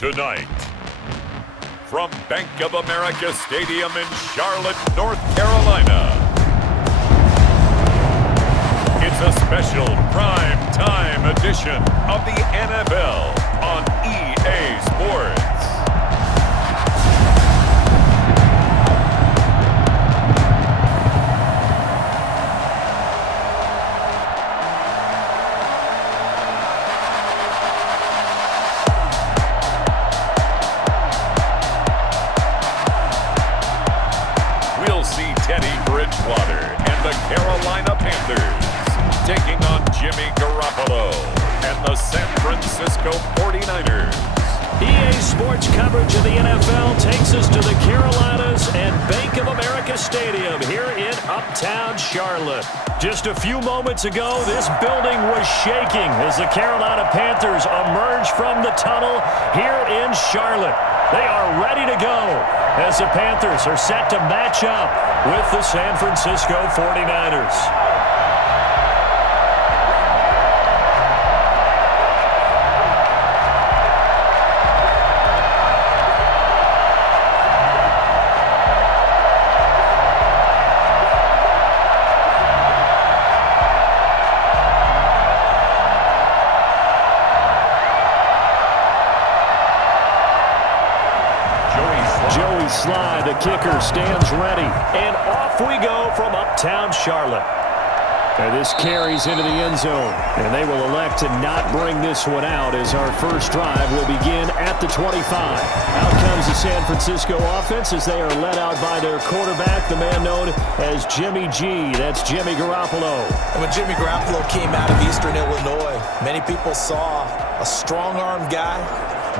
Tonight, from Bank of America Stadium in Charlotte, North Carolina, it's a special prime time edition of the NFL on EA Sports. Carolina Panthers taking on Jimmy Garoppolo and the San Francisco 49ers. EA Sports coverage of the NFL takes us to the Carolinas and Bank of America Stadium here in Uptown Charlotte. Just a few moments ago, this building was shaking as the Carolina Panthers emerged from the tunnel here in Charlotte. They are ready to go as the Panthers are set to match up with the San Francisco 49ers. Slide, the kicker, stands ready. And off we go from Uptown Charlotte. And this carries into the end zone. And they will elect to not bring this one out as our first drive will begin at the 25. Out comes the San Francisco offense as they are led out by their quarterback, the man known as Jimmy G. That's Jimmy Garoppolo. And when Jimmy Garoppolo came out of Eastern Illinois, many people saw a strong-arm guy,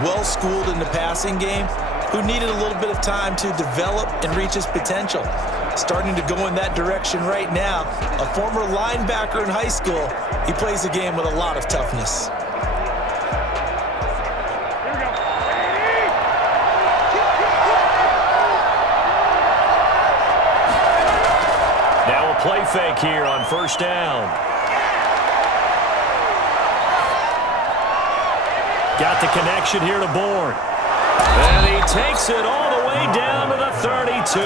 well-schooled in the passing game, who needed a little bit of time to develop and reach his potential. Starting to go in that direction right now. A former linebacker in high school, he plays the game with a lot of toughness. Now a play fake here on first down. Got the connection here to Bourne. And he takes it all the way down to the 32. It's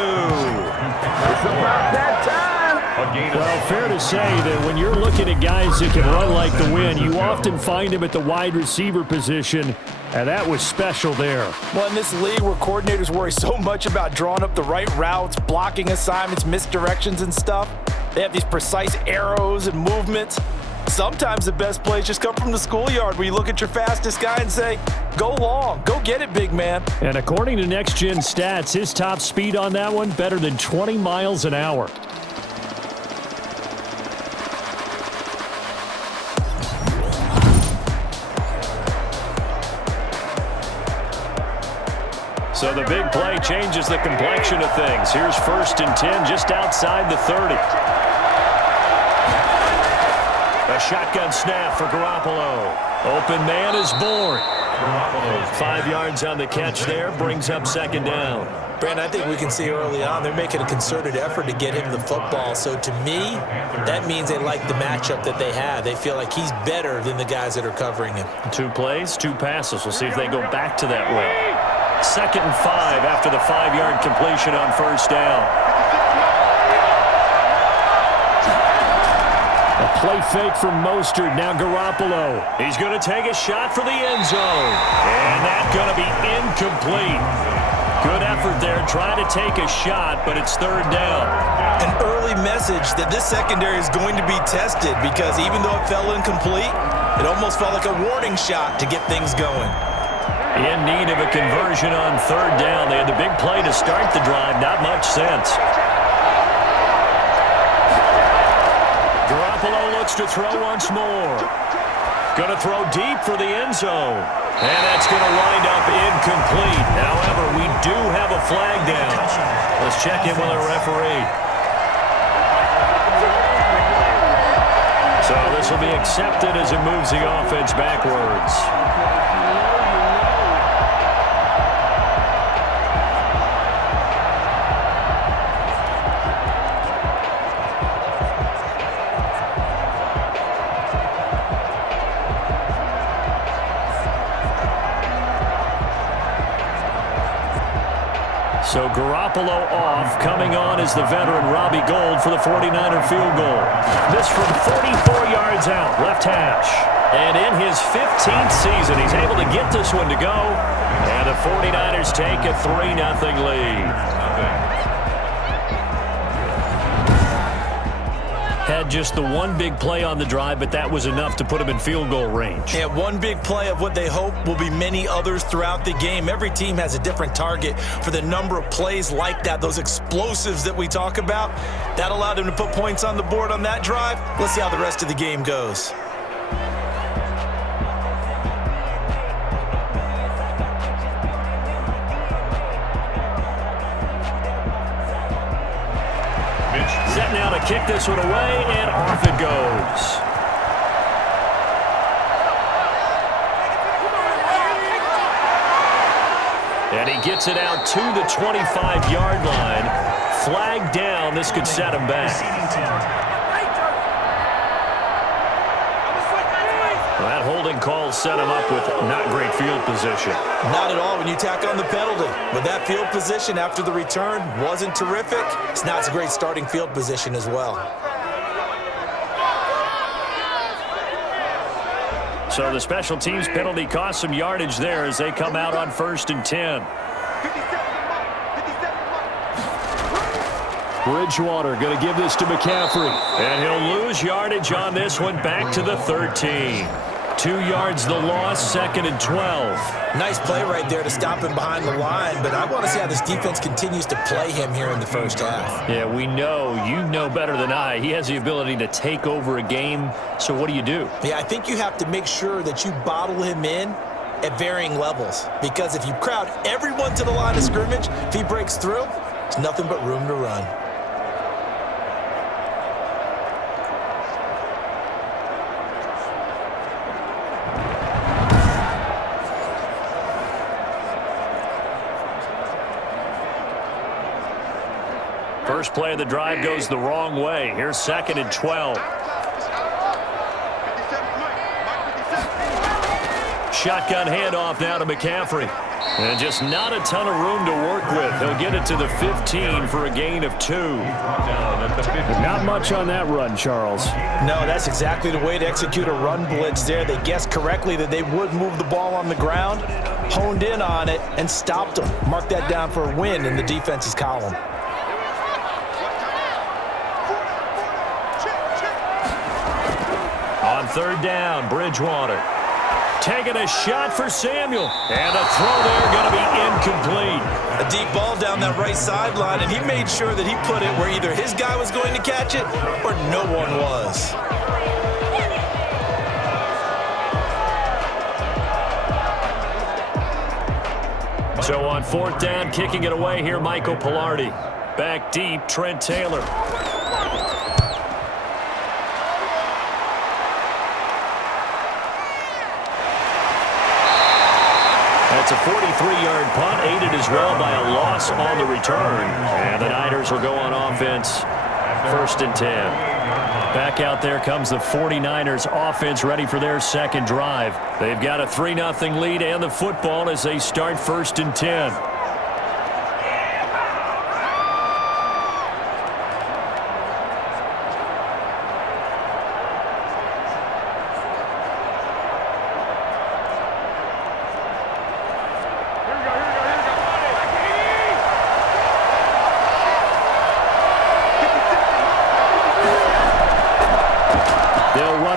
about that time. Well, fair to say that when you're looking at guys that can run like the wind, you often find him at the wide receiver position, and that was special there. Well, in this league where coordinators worry so much about drawing up the right routes, blocking assignments, misdirections and stuff, they have these precise arrows and movements. Sometimes the best plays just come from the schoolyard where you look at your fastest guy and say, go long, go get it, big man. And according to Next Gen Stats, his top speed on that one, better than 20 miles an hour. So the big play changes the complexion of things. Here's 1st and 10 just outside the 30. A shotgun snap for Garoppolo. Open man is Bourne. 5 yards on the catch there, brings up 2nd down. Brandon, I think we can see early on they're making a concerted effort to get him the football. So to me, that means they like the matchup that they have. They feel like he's better than the guys that are covering him. 2 plays, 2 passes. We'll see if they go back to that well. 2nd and 5 after the 5-yard completion on first down. Play fake from Mostert. Now Garoppolo. He's going to take a shot for the end zone. And that's going to be incomplete. Good effort there trying to take a shot, but it's 3rd down. An early message that this secondary is going to be tested because even though it fell incomplete, it almost felt like a warning shot to get things going. In need of a conversion on 3rd down. They had the big play to start the drive. Not much sense. Garoppolo looks to throw once more. Going to throw deep for the end zone. And that's going to wind up incomplete. However, we do have a flag down. Let's check in with our referee. So this will be accepted as it moves the offense backwards. So Garoppolo off. Coming on is the veteran Robbie Gould for the 49er field goal. This from 44 yards out, left hash. And in his 15th season, he's able to get this one to go. And the 49ers take a 3-0 lead. Had just the one big play on the drive, but that was enough to put him in field goal range. Yeah, one big play of what they hope will be many others throughout the game. Every team has a different target for the number of plays like that, those explosives that we talk about. That allowed him to put points on the board on that drive. Let's see how the rest of the game goes. Set now to kick this one away, and off it goes. And he gets it out to the 25-yard line. Flag down. This could set him back. Well, that holding call set him up with not great field position. Not at all when you tack on the penalty. But that field position after the return wasn't terrific. It's not a great starting field position as well. So the special teams penalty cost some yardage there as they come out on 1st and 10. Bridgewater going to give this to McCaffrey. And he'll lose yardage on this one, back to the 13. 2 yards the loss, 2nd and 12. Nice play right there to stop him behind the line, but I want to see how this defense continues to play him here in the first half. Yeah, we know. You know better than I. He has the ability to take over a game, so what do you do? Yeah, I think you have to make sure that you bottle him in at varying levels, because if you crowd everyone to the line of scrimmage, if he breaks through, there's nothing but room to run. First play of the drive goes the wrong way. Here's 2nd and 12. Shotgun handoff now to McCaffrey. And just not a ton of room to work with. He'll get it to the 15 for a gain of 2. Not much on that run, Charles. No, that's exactly the way to execute a run blitz there. They guessed correctly that they would move the ball on the ground, honed in on it, and stopped them. Mark that down for a win in the defense's column. On 3rd down, Bridgewater. Taking a shot for Samuel. And a throw there going to be incomplete. A deep ball down that right sideline, and he made sure that he put it where either his guy was going to catch it or no one was. So on 4th down, kicking it away here, Michael Pilardi. Back deep, Trent Taylor. That's a 43-yard punt, aided as well by a loss on the return. And the Niners will go on offense, 1st and 10. Back out there comes the 49ers offense, ready for their second drive. They've got a 3-0 lead and the football as they start 1st and 10.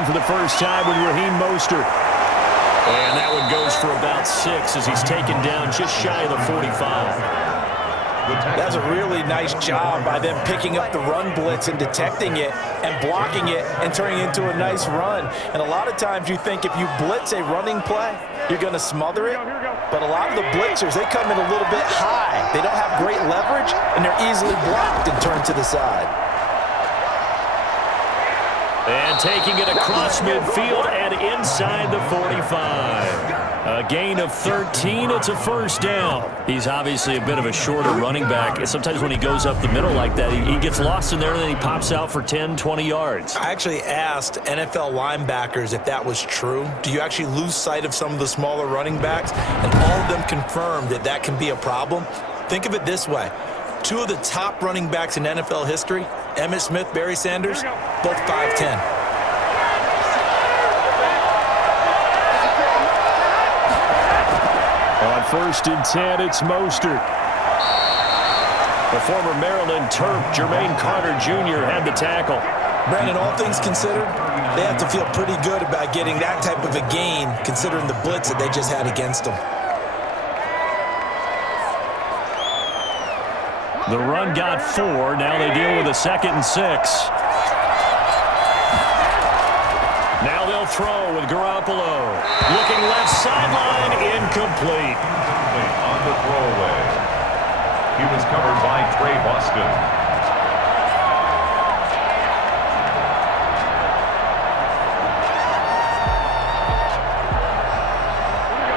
For the first time with Raheem Mostert. And that one goes for about 6 as he's taken down just shy of the 45. That's a really nice job by them picking up the run blitz and detecting it and blocking it and turning it into a nice run. And a lot of times you think if you blitz a running play, you're going to smother it. But a lot of the blitzers, they come in a little bit high. They don't have great leverage, and they're easily blocked and turned to the side. And taking it across midfield and inside the 45. A gain of 13. It's a 1st down. He's obviously a bit of a shorter running back. Sometimes when he goes up the middle like that, he gets lost in there and then he pops out for 10, 20 yards. I actually asked NFL linebackers if that was true. Do you actually lose sight of some of the smaller running backs? And all of them confirmed that that can be a problem. Think of it this way. Two of the top running backs in NFL history, Emmitt Smith, Barry Sanders, both 5'10". On 1st and 10, it's Mostert. The former Maryland Terp, Jermaine Carter Jr. had the tackle. Brandon, all things considered, they have to feel pretty good about getting that type of a gain, considering the blitz that they just had against them. The run got 4. Now they deal with a 2nd and 6. Now they'll throw with Garoppolo. Looking left sideline, incomplete. On the throwaway. He was covered by Trey Boston.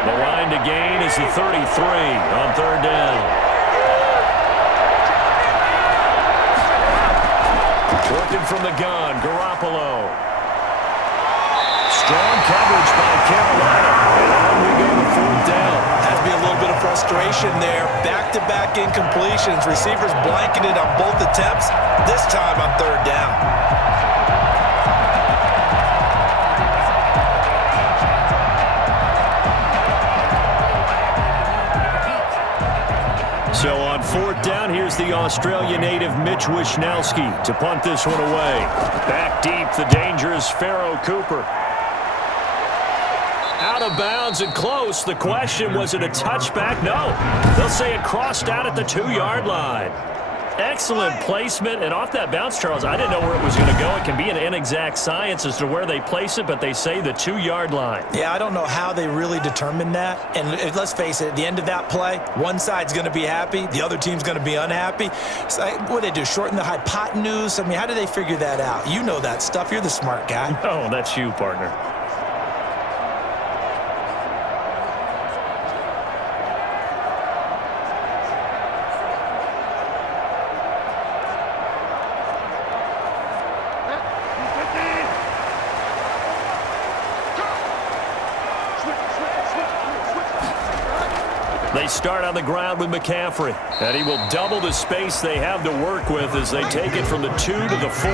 The line to gain is the 33 on 3rd down. Working from the gun, Garoppolo. Strong coverage by Carolina. And on we go to 4th down. Has to be a little bit of frustration there. Back-to-back incompletions. Receivers blanketed on both attempts. This time on 3rd down. So on 4th down, here's the Australia native Mitch Wishnowsky to punt this one away. Back deep, the dangerous Pharaoh Cooper. Out of bounds and close. The question, was it a touchback? No. They'll say it crossed out at the 2-yard line. Excellent placement, and off that bounce, Charles, I didn't know where it was going to go. It can be an inexact science as to where they place it, but they say the 2-yard line. Yeah, I don't know how they really determined that. And let's face it, at the end of that play, one side's going to be happy, the other team's going to be unhappy. So what do they do, shorten the hypotenuse? I mean, how do they figure that out? You know that stuff. You're the smart guy. Oh, that's you, partner. They start on the ground with McCaffrey, and he will double the space they have to work with as they take it from the 2 to the 4.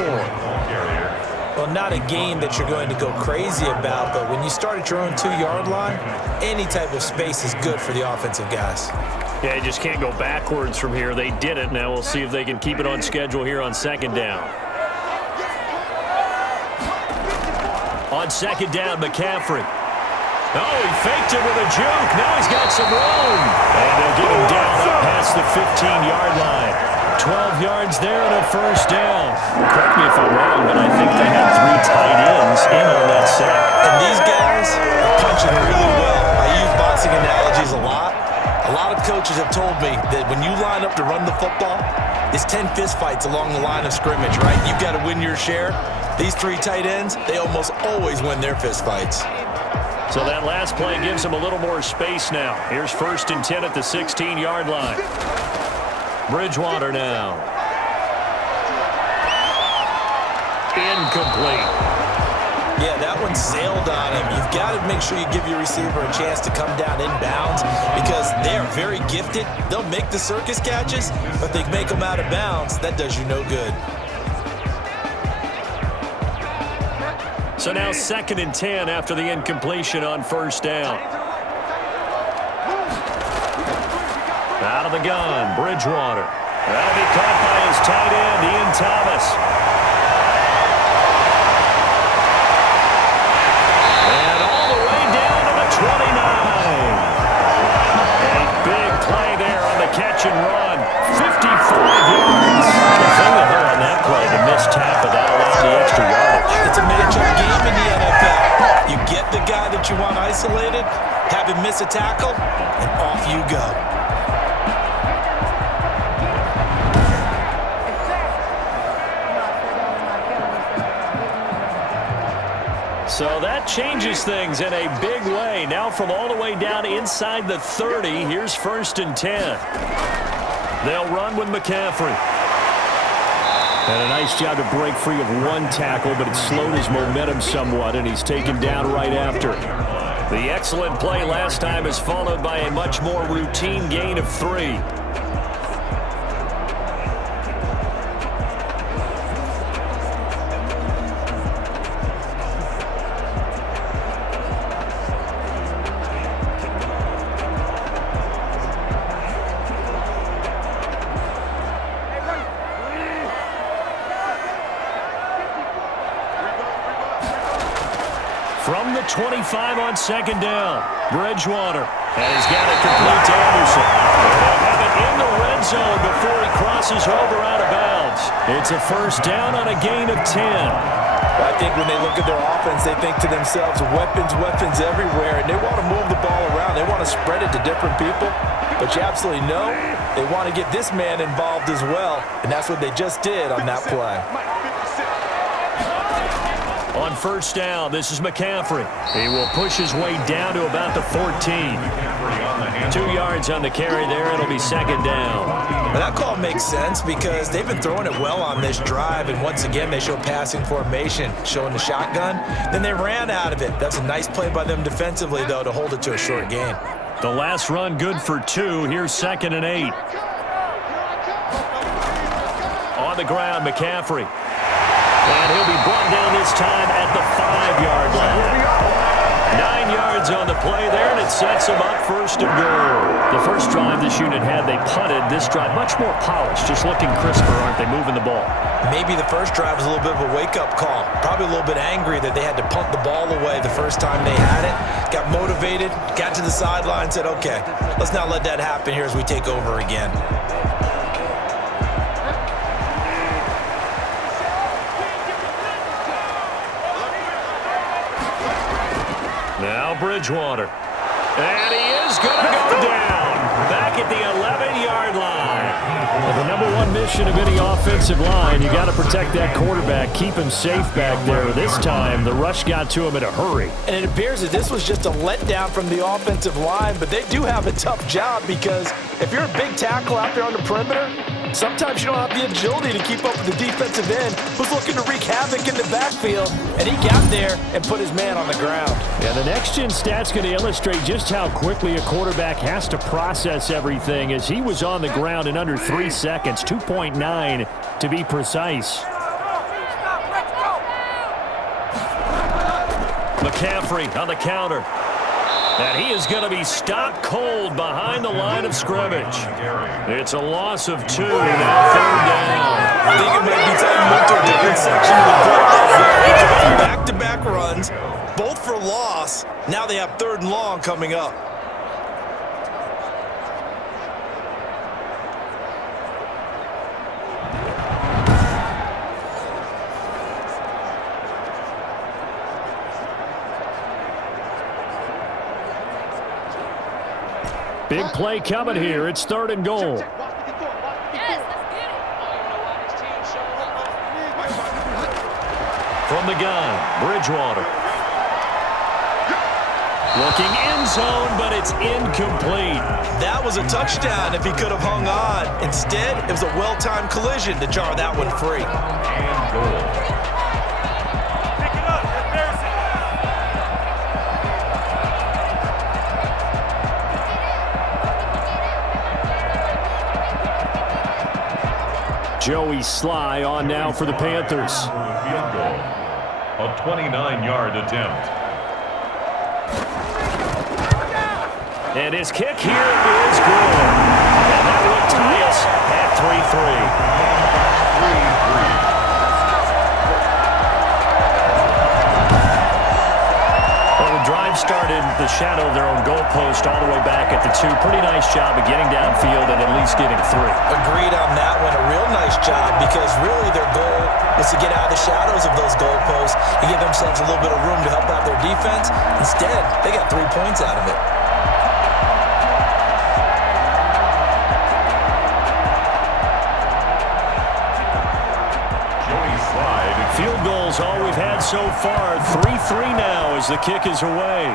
Well, not a game that you're going to go crazy about, but when you start at your own 2-yard line, any type of space is good for the offensive guys. Yeah, you just can't go backwards from here. They did it. Now we'll see if they can keep it on schedule here on 2nd down. On 2nd down, McCaffrey. Oh, he faked it with a juke. Now he's got some room. And they'll get him down up past the 15-yard line. 12 yards there and a 1st down. Correct me if I'm wrong, but I think they had 3 tight ends in on that sack. And these guys are punching really well. I use boxing analogies a lot. A lot of coaches have told me that when you line up to run the football, it's 10 fistfights along the line of scrimmage, right? You've got to win your share. These 3 tight ends, they almost always win their fistfights. So that last play gives him a little more space now. Here's 1st and 10 at the 16-yard line. Bridgewater now. Incomplete. Yeah, that one sailed on him. You've got to make sure you give your receiver a chance to come down inbounds because they are very gifted. They'll make the circus catches, but they make them out of bounds. That does you no good. So now 2nd and 10 after the incompletion on 1st down. Out of the gun, Bridgewater. That'll be caught by his tight end, Ian Thomas. And all the way down to the 29. A big play there on the catch and run. 55 yards. The thing that hurt on that play, the missed tackle, that allowed the extra yardage. It's a matchup game in the NFL. You get the guy that you want isolated, have him miss a tackle, and off you go. So that changes things in a big way. Now from all the way down inside the 30, here's 1st and 10. They'll run with McCaffrey. And a nice job to break free of one tackle, but it slowed his momentum somewhat, and he's taken down right after. The excellent play last time is followed by a much more routine gain of 3. about 25 on second down. Bridgewater. And he's got it complete to Anderson. They'll have it in the red zone before he crosses over out of bounds. It's a first down on a gain of 10. I think when they look at their offense, they think to themselves, weapons, weapons everywhere, and they want to move the ball around. They want to spread it to different people, but you absolutely know they want to get this man involved as well, and that's what they just did on that play. On first down, this is McCaffrey. He will push his way down to about the 14. 2 yards on the carry there. It'll be second down. Well, that call makes sense because they've been throwing it well on this drive, and once again, they show passing formation, showing the shotgun. Then they ran out of it. That's a nice play by them defensively, though, to hold it to a short gain. The last run good for 2. Here's 2nd and 8. On the ground, McCaffrey. And he'll be brought down this time at the 5-yard line. 9 yards on the play there, and it sets him up first and goal. The first drive this unit had, they punted. This drive, much more polished, just looking crisper, aren't they, moving the ball? Maybe the first drive was a little bit of a wake-up call. Probably a little bit angry that they had to punt the ball away the first time they had it. Got motivated, got to the sideline, said, okay, let's not let that happen here as we take over again. Now Bridgewater. And he is going to go down. Back at the 11-yard line. Well, the number one mission of any offensive line, you got to protect that quarterback, keep him safe back there. This time, the rush got to him in a hurry. And it appears that this was just a letdown from the offensive line, but they do have a tough job because if you're a big tackle out there on the perimeter, sometimes you don't have the agility to keep up with the defensive end who's looking to wreak havoc in the backfield, and he got there and put his man on the ground. Yeah, the next-gen stat's going to illustrate just how quickly a quarterback has to process everything as he was on the ground in under 3 seconds, 2.9 to be precise. McCaffrey on the counter. And he is going to be stopped cold behind the line of scrimmage. It's a loss of 2, now 3rd down. I think it might be time to move to a different section of the football. Back-to-back runs, both for loss. Now they have 3rd and long coming up. Big play coming here. It's 3rd and goal. From the gun, Bridgewater. Looking end zone, but it's incomplete. That was a touchdown if he could have hung on. Instead, it was a well-timed collision to jar that one free. And goal. Joey Sly on now for the Panthers. Field goal. A 29-yard attempt. And his kick here is good. And that will tie us at 3-3. Well, the drive started the shadow of their own goalpost all the way back at the 2. Pretty nice job of getting downfield and at least getting 3. Agreed on that one. A real nice job because really their goal was to get out of the shadows of those goalposts and give themselves a little bit of room to help out their defense. Instead, they got 3 points out of it. Field goals all we've had so far. 3-3 now as the kick is away.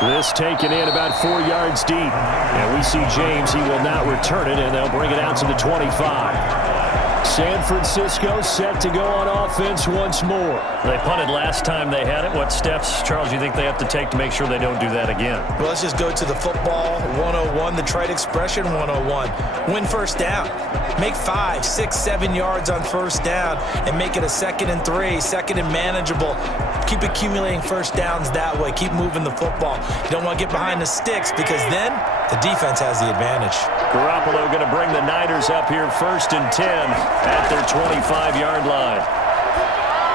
This taken in about 4 yards deep. And we see James. He will not return it, and they'll bring it out to the 25. San Francisco set to go on offense once more. They punted last time they had it. What steps, Charles, do you think they have to take to make sure they don't do that again? Well, let's just go to the football 101, the trite expression 101. Win first down. Make 5, 6, 7 yards on first down and make it a 2nd and 3, 2nd and manageable. Keep accumulating first downs that way. Keep moving the football. You don't want to get behind the sticks because then the defense has the advantage. Garoppolo going to bring the Niners up here 1st and 10 at their 25-yard line.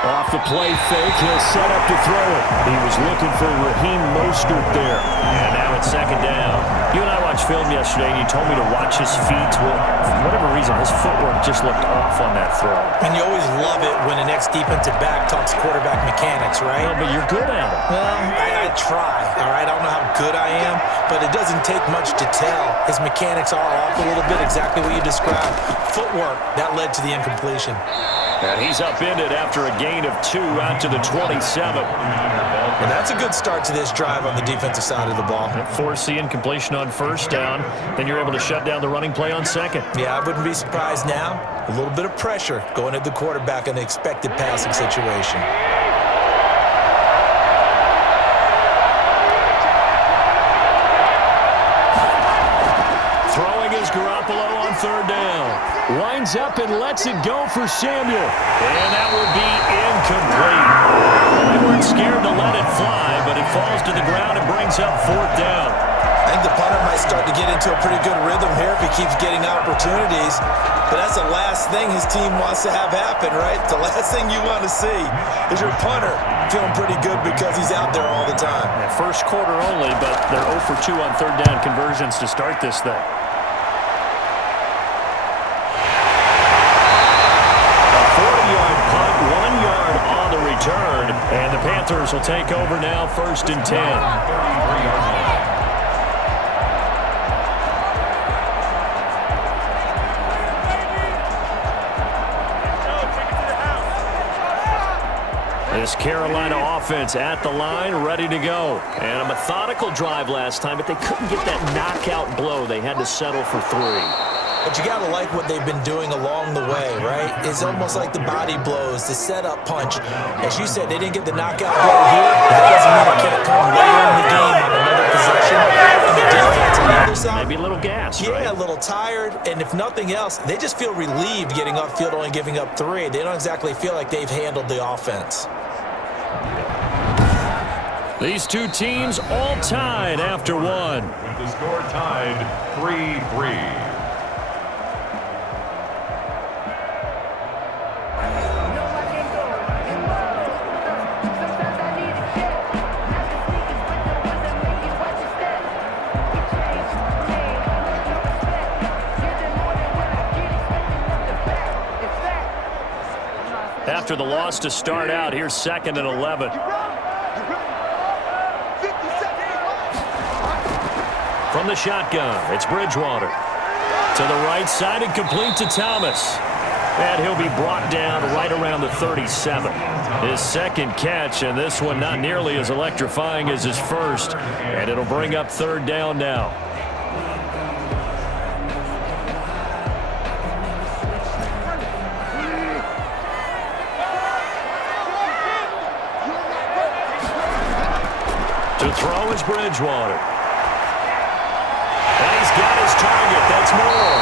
Off the play fake, he'll set up to throw it. He was looking for Raheem Mostert there. And now it's second down. You and I watched film yesterday, and you told me to watch his feet. Well, for whatever reason, his footwork just looked off on that throw. And you always love it when an ex-defensive back talks quarterback mechanics, right? Well, but you're good at it. Well, I try, all right? I don't know how good I am, but it doesn't take much to tell. His mechanics are off a little bit, exactly what you described. Footwork, that led to the incompletion. And he's upended after a gain of 2 out to the 27. And that's a good start to this drive on the defensive side of the ball. Force the incompletion on first down. Then you're able to shut down the running play on second. Yeah, I wouldn't be surprised now. A little bit of pressure going at the quarterback in the expected passing situation. Throwing is Garoppolo on third down. Winds up and lets it go for Samuel. And that will be incomplete. They weren't scared to let it fly, but it falls to the ground and brings up fourth down. I think the punter might start to get into a pretty good rhythm here if he keeps getting opportunities. But that's the last thing his team wants to have happen, right? The last thing you want to see is your punter feeling pretty good because he's out there all the time. Yeah, first quarter only, but they're 0 for 2 on third down conversions to start this thing. Return, and the Panthers will take over now, 1st and 10. This Carolina offense at the line, ready to go. And a methodical drive last time, but they couldn't get that knockout blow. They had to settle for 3. But you got to like what they've been doing along the way, right? It's almost like the body blows, the setup punch. As you said, they didn't get the knockout blow here. That doesn't mean they can't come later in the game on another possession. And the defense on the other side, maybe a little gas, yeah, right? A little tired. And if nothing else, they just feel relieved getting upfield, only giving up 3. They don't exactly feel like they've handled the offense. These two teams all tied after 1. With the score tied 3-3. After the loss to start out, here's 2nd and 11. From the shotgun, it's Bridgewater. To the right side and complete to Thomas. And he'll be brought down right around the 37. His second catch, and this one not nearly as electrifying as his first. And it'll bring up 3rd down now. To throw is Bridgewater. And he's got his target. That's Moore.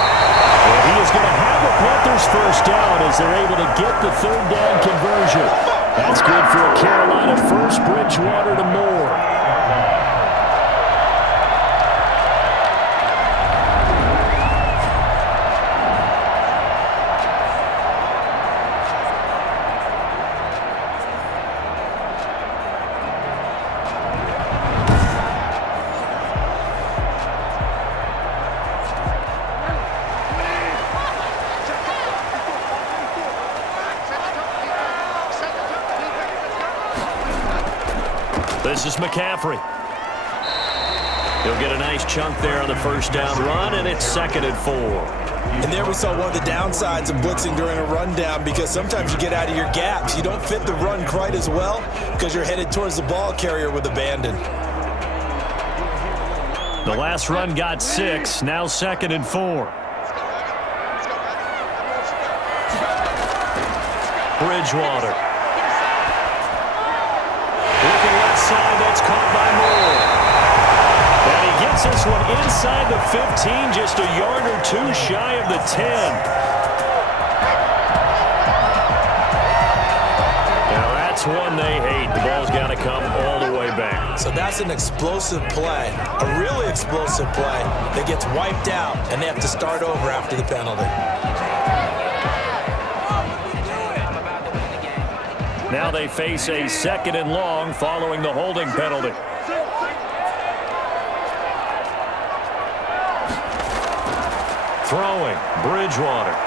And he is going to have the Panthers first down as they're able to get the 3rd down conversion. That's good for a Carolina first. Bridgewater to Moore. This is McCaffrey. He'll get a nice chunk there on the first down run, and it's 2nd and 4. And there we saw one of the downsides of blitzing during a rundown, because sometimes you get out of your gaps. You don't fit the run quite as well because you're headed towards the ball carrier with abandon. The last run got 6, now 2nd and 4. Bridgewater. Looking left side, that's caught by Moore. And he gets this one inside the 15, just a yard or 2 shy of the 10. Now that's one they hate. The ball's got to come all the way back. So that's an explosive play, a really explosive play that gets wiped out, and they have to start over after the penalty. Now they face a 2nd and long following the holding penalty. Throwing, Bridgewater.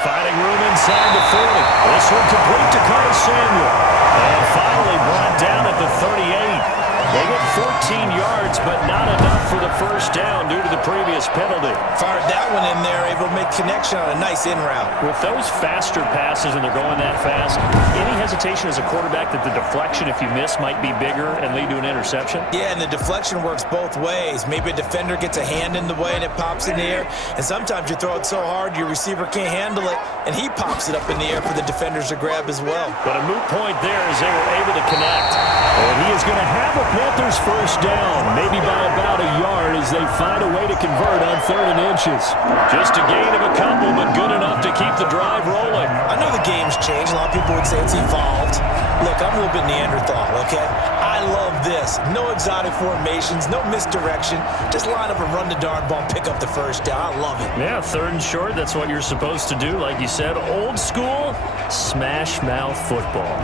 Finding room inside the 40. This one complete to Carl Samuel. And finally brought down at the 38. They get 14 yards, but not enough for the first down due to the previous penalty. Fired that one in there, able to make connection on a nice in route. With those faster passes and they're going that fast, any hesitation as a quarterback that the deflection, if you miss, might be bigger and lead to an interception? Yeah, and the deflection works both ways. Maybe a defender gets a hand in the way and it pops in the air, and sometimes you throw it so hard your receiver can't handle it, and he pops it up in the air for the defenders to grab as well. But a moot point there as they were able to connect. And he is going to have a Panthers first down, maybe by about a yard as they find a way to convert on 3rd and inches. Just a gain of a couple, but good enough to keep the drive rolling. I know the game's changed. A lot of people would say it's evolved. Look, I'm a little bit Neanderthal, okay? I love this. No exotic formations, no misdirection. Just line up and run the darn ball, pick up the first down. I love it. Yeah, 3rd and short, that's what you're supposed to do. Like you said, old school, smash mouth football.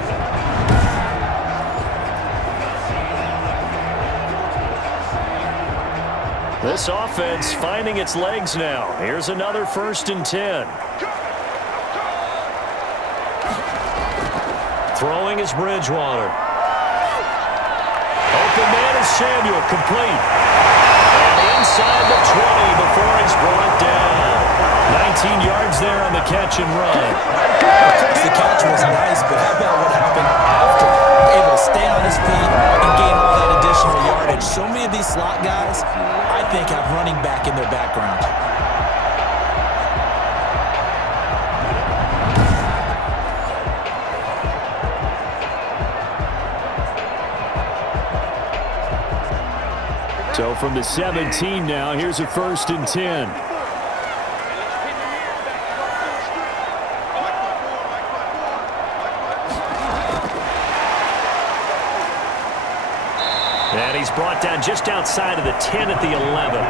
This offense finding its legs now. Here's another 1st and 10. Throwing is Bridgewater. Open man is Samuel, complete. And inside the 20 before he's brought down. 19 yards there on the catch and run. Of course, the catch was nice, but how about what happened after? Able to stay on his feet and gain all that additional yardage. So many of these slot guys, I think, have running back in their background. So from the 17 now, here's a 1st and 10. And he's brought down just outside of the 10 at the 11.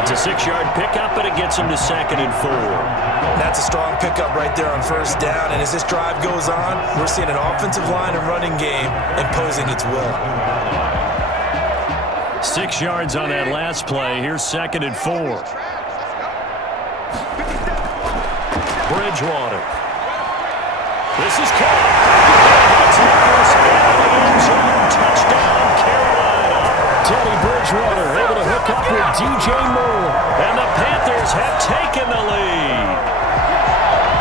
It's a 6-yard pickup, and it gets him to 2nd and 4. That's a strong pickup right there on first down. And as this drive goes on, we're seeing an offensive line and running game imposing its will. 6 yards on that last play. Here's 2nd and 4. Bridgewater. This is caught. Touchdown, Carolina. Teddy Bridgewater able to hook up with DJ Moore. And the Panthers have taken the lead.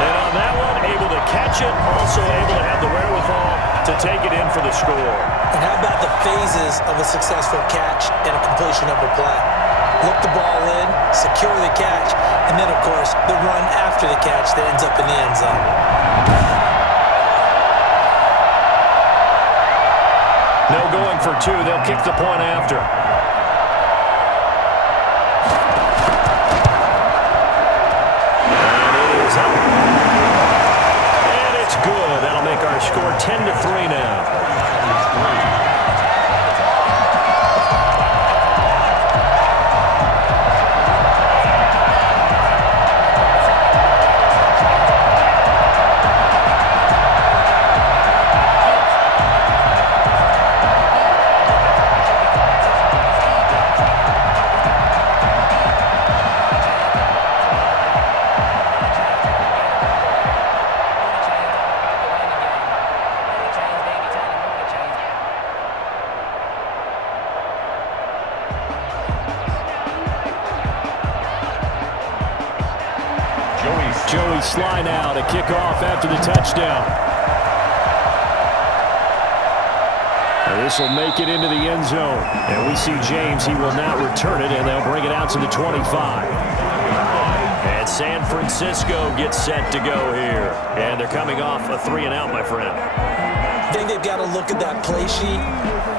And on that one, able to catch it, also able to have the wherewithal to take it in for the score. And how about the phases of a successful catch and a completion of a play? Look the ball in, secure the catch, and then, of course, the run after the catch that ends up in the end zone. No going for 2. They'll kick the point after. And it is up. And it's good. That'll make our score 10-3 now. Joey Sly now to kick off after the touchdown. And this will make it into the end zone. And we see James. He will not return it, and they'll bring it out to the 25. And San Francisco gets set to go here. And they're coming off a 3-and-out, my friend. I think they've got to look at that play sheet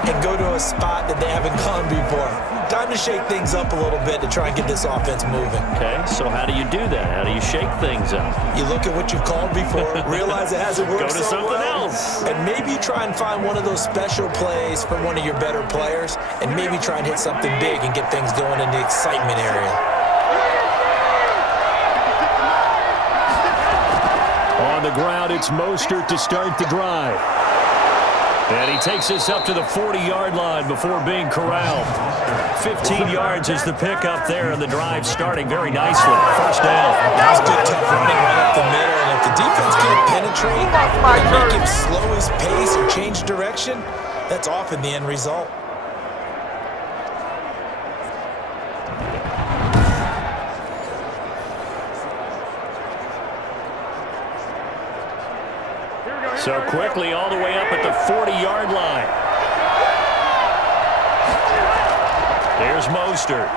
and go to a spot that they haven't gone before. Time to shake things up a little bit to try and get this offense moving. Okay, so how do you do that? How do you shake things up? You look at what you've called before, realize it hasn't worked Go to so something well, else. and maybe try and find one of those special plays from one of your better players, and maybe try and hit something big and get things going in the excitement area. On the ground, it's Mostert to start the drive. And he takes us up to the 40-yard line before being corralled. 15 yards is the pickup there, and the drive starting very nicely. First down. That's good tough running right up the middle, and if the defense can't penetrate and make him slow his pace or change direction, that's often the end result. So quickly all the way up at the 40-yard line. Here's Mostert.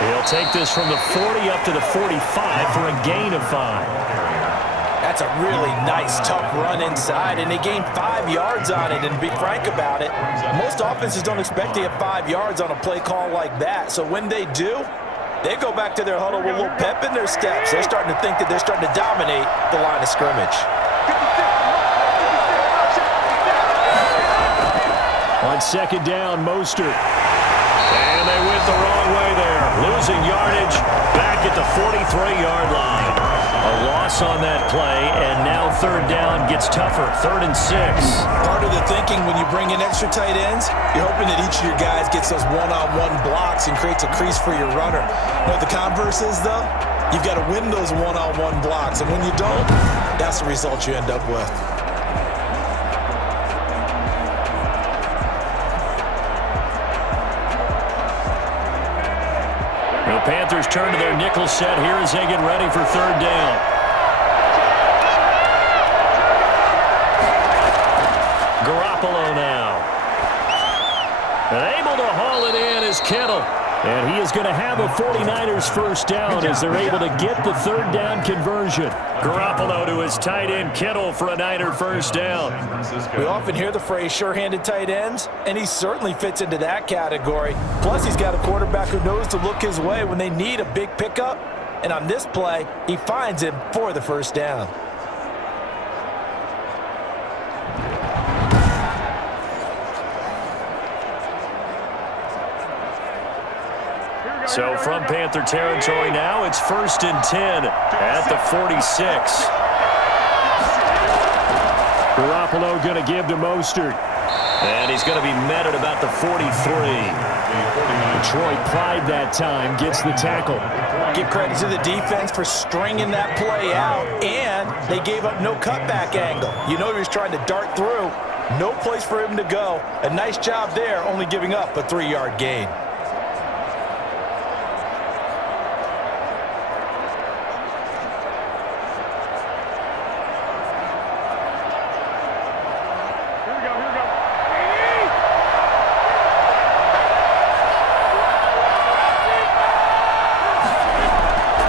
He'll take this from the 40 up to the 45 for a gain of 5. That's a really nice, tough run inside, and they gained 5 yards on it. And to be frank about it, most offenses don't expect to get 5 yards on a play call like that. So when they do, they go back to their huddle with a little pep in their steps. They're starting to think that they're starting to dominate the line of scrimmage. On second down, Mostert. And they went the wrong way there. Losing yardage back at the 43-yard line. A loss on that play, and now third down gets tougher. 3rd and 6. Part of the thinking when you bring in extra tight ends, you're hoping that each of your guys gets those one-on-one blocks and creates a crease for your runner. You know what the converse is, though? You've got to win those one-on-one blocks, and when you don't, that's the result you end up with. The Panthers turn to their nickel set here as they get ready for third down. Garoppolo now. And able to haul it in is Kittle. And he is going to have a 49ers first down as they're able to get the third down conversion. Garoppolo to his tight end Kittle for a Niner first down. We often hear the phrase sure-handed tight ends, and he certainly fits into that category. Plus, he's got a quarterback who knows to look his way when they need a big pickup. And on this play, he finds him for the first down. So from Panther territory now, it's 1st and 10 at the 46. Garoppolo going to give to Mostert. And he's going to be met at about the 43. Detroit Pride that time gets the tackle. Give credit to the defense for stringing that play out, and they gave up no cutback angle. You know he was trying to dart through. No place for him to go. A nice job there, only giving up a 3-yard gain.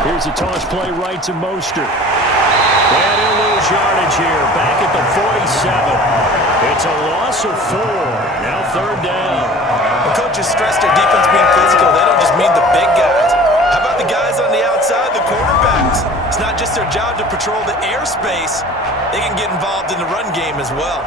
Here's a toss play right to Mostert. And he'll lose yardage here, back at the 47. It's a loss of 4. Now third down. The coaches stress their defense being physical. They don't just mean the big guys. How about the guys on the outside, the quarterbacks? It's not just their job to patrol the airspace. They can get involved in the run game as well.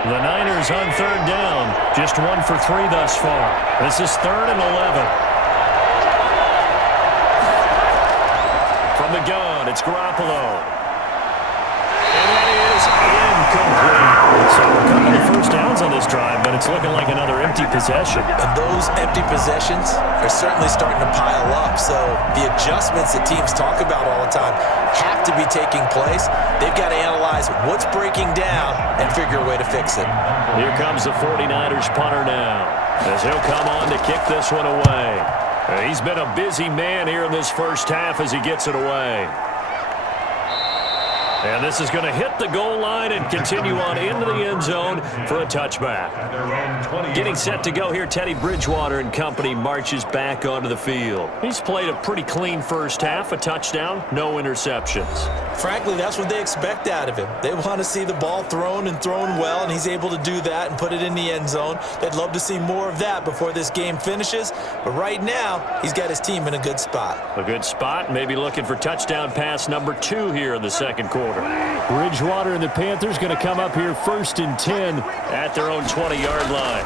The Niners on third down. Just 1 for 3 thus far. This is 3rd and 11. From the gun, it's Garoppolo. And that is incomplete. So a couple of first downs on this drive, but it's looking like another empty possession. And those empty possessions are certainly starting to pile up. So the adjustments that teams talk about all the time have to be taking place. They've got to analyze what's breaking down and figure a way to fix it. Here comes the 49ers punter now, as he'll come on to kick this one away. He's been a busy man here in this first half as he gets it away. And this is going to hit the goal line and continue on into the end zone for a touchback. Getting set to go here, Teddy Bridgewater and company marches back onto the field. He's played a pretty clean first half, a touchdown, no interceptions. Frankly, that's what they expect out of him. They want to see the ball thrown and thrown well, and he's able to do that and put it in the end zone. They'd love to see more of that before this game finishes, but right now, he's got his team in a good spot. A good spot, maybe looking for touchdown pass number 2 here in the second quarter. quarter. Bridgewater and the Panthers going to come up here 1st and 10 at their own 20-yard line.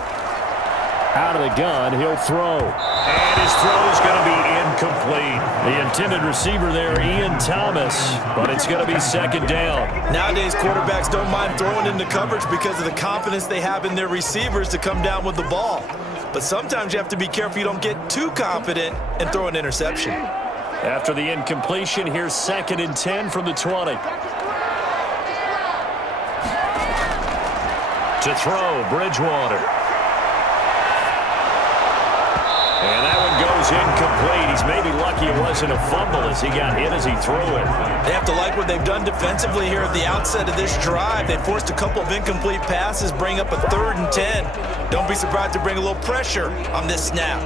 Out of the gun, he'll throw. And his throw is going to be incomplete. The intended receiver there, Ian Thomas, but it's going to be 2nd down. Nowadays, quarterbacks don't mind throwing into coverage because of the confidence they have in their receivers to come down with the ball. But sometimes you have to be careful you don't get too confident and throw an interception. After the incompletion, here's 2nd and 10 from the 20. To throw, Bridgewater. And that one goes incomplete. He's maybe lucky it wasn't a fumble as he got hit as he threw it. They have to like what they've done defensively here at the outset of this drive. They forced a couple of incomplete passes, bring up a 3rd and 10. Don't be surprised to bring a little pressure on this snap.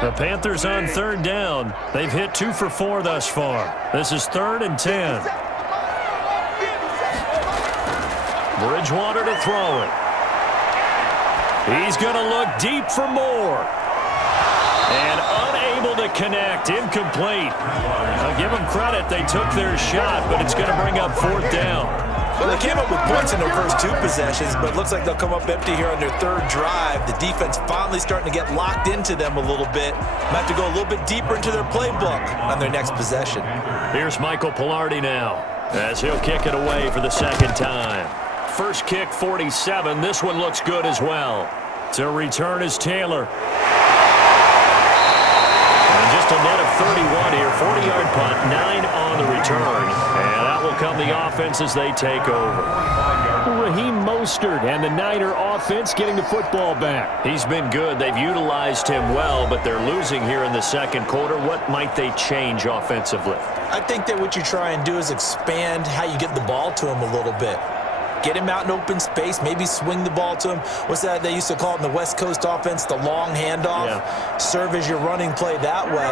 The Panthers on 3rd down. They've hit 2 for 4 thus far. This is 3rd and 10. Bridgewater to throw it. He's going to look deep for more. And unable to connect. Incomplete. I'll give them credit. They took their shot, but it's going to bring up 4th down. Well, they came up with points in their first 2 possessions, but it looks like they'll come up empty here on their 3rd drive. The defense finally starting to get locked into them a little bit. Might have to go a little bit deeper into their playbook on their next possession. Here's Michael Pilardi now as he'll kick it away for the 2nd time. First kick, 47. This one looks good as well. To return is Taylor. And just a net of 31 here. 40-yard punt, 9 on the return. And that will come the offense as they take over. Raheem Mostert and the Niner offense getting the football back. He's been good. They've utilized him well, but they're losing here in the 2nd quarter. What might they change offensively? I think that what you try and do is expand how you get the ball to him a little bit. Get him out in open space, maybe swing the ball to him. What's that they used to call it in the West Coast offense, the long handoff? Yeah. Serve as your running play that way,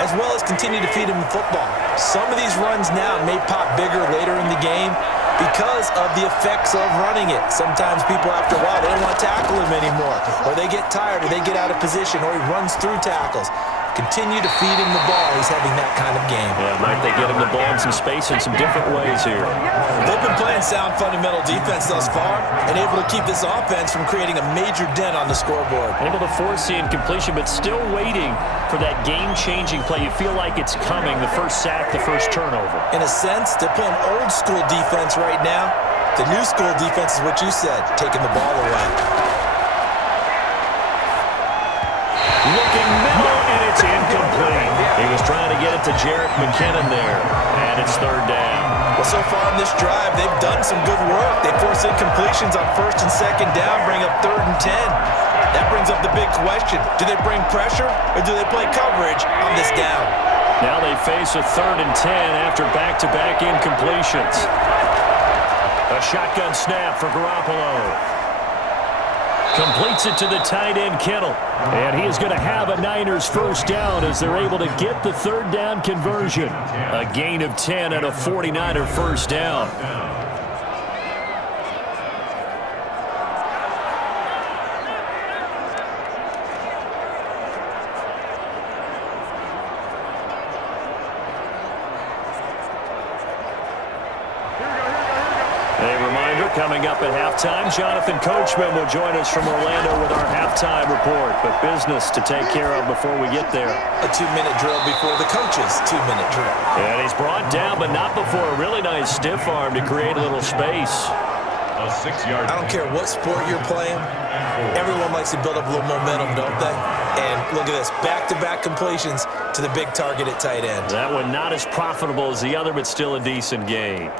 as well as continue to feed him the football. Some of these runs now may pop bigger later in the game because of the effects of running it. Sometimes people, after a while, they don't want to tackle him anymore, or they get tired, or they get out of position, or he runs through tackles. Continue to feed him the ball. He's having that kind of game. Yeah, might they get him the ball in some space in some different ways here? They've been playing sound fundamental defense thus far and able to keep this offense from creating a major dent on the scoreboard. Able to force the incompletion, but still waiting for that game-changing play. You feel like it's coming, the first sack, the first turnover. In a sense, they're playing old-school defense right now. The new school defense is what you said, taking the ball away. Looking middle, and it's incomplete. He was trying to get it to Jerick McKinnon there, and it's 3rd down. Well, so far in this drive, they've done some good work. They force incompletions on 1st and 2nd down, bring up 3rd and 10. That brings up the big question. Do they bring pressure, or do they play coverage on this down? Now they face a 3rd and 10 after back-to-back incompletions. A shotgun snap for Garoppolo. Completes it to the tight end, Kittle. And he is going to have a Niners 1st down as they're able to get the 3rd down conversion. A gain of 10 and a 49er 1st down. Coming up at halftime, Jonathan Coachman will join us from Orlando with our halftime report. But business to take care of before we get there. A 2-minute drill before the coach's 2-minute drill. And he's brought down, but not before a really nice stiff arm to create a little space. A 6-yard. I don't care what sport you're playing. Everyone likes to build up a little momentum, don't they? And look at this, back-to-back completions to the big target at tight end. That one not as profitable as the other, but still a decent gain.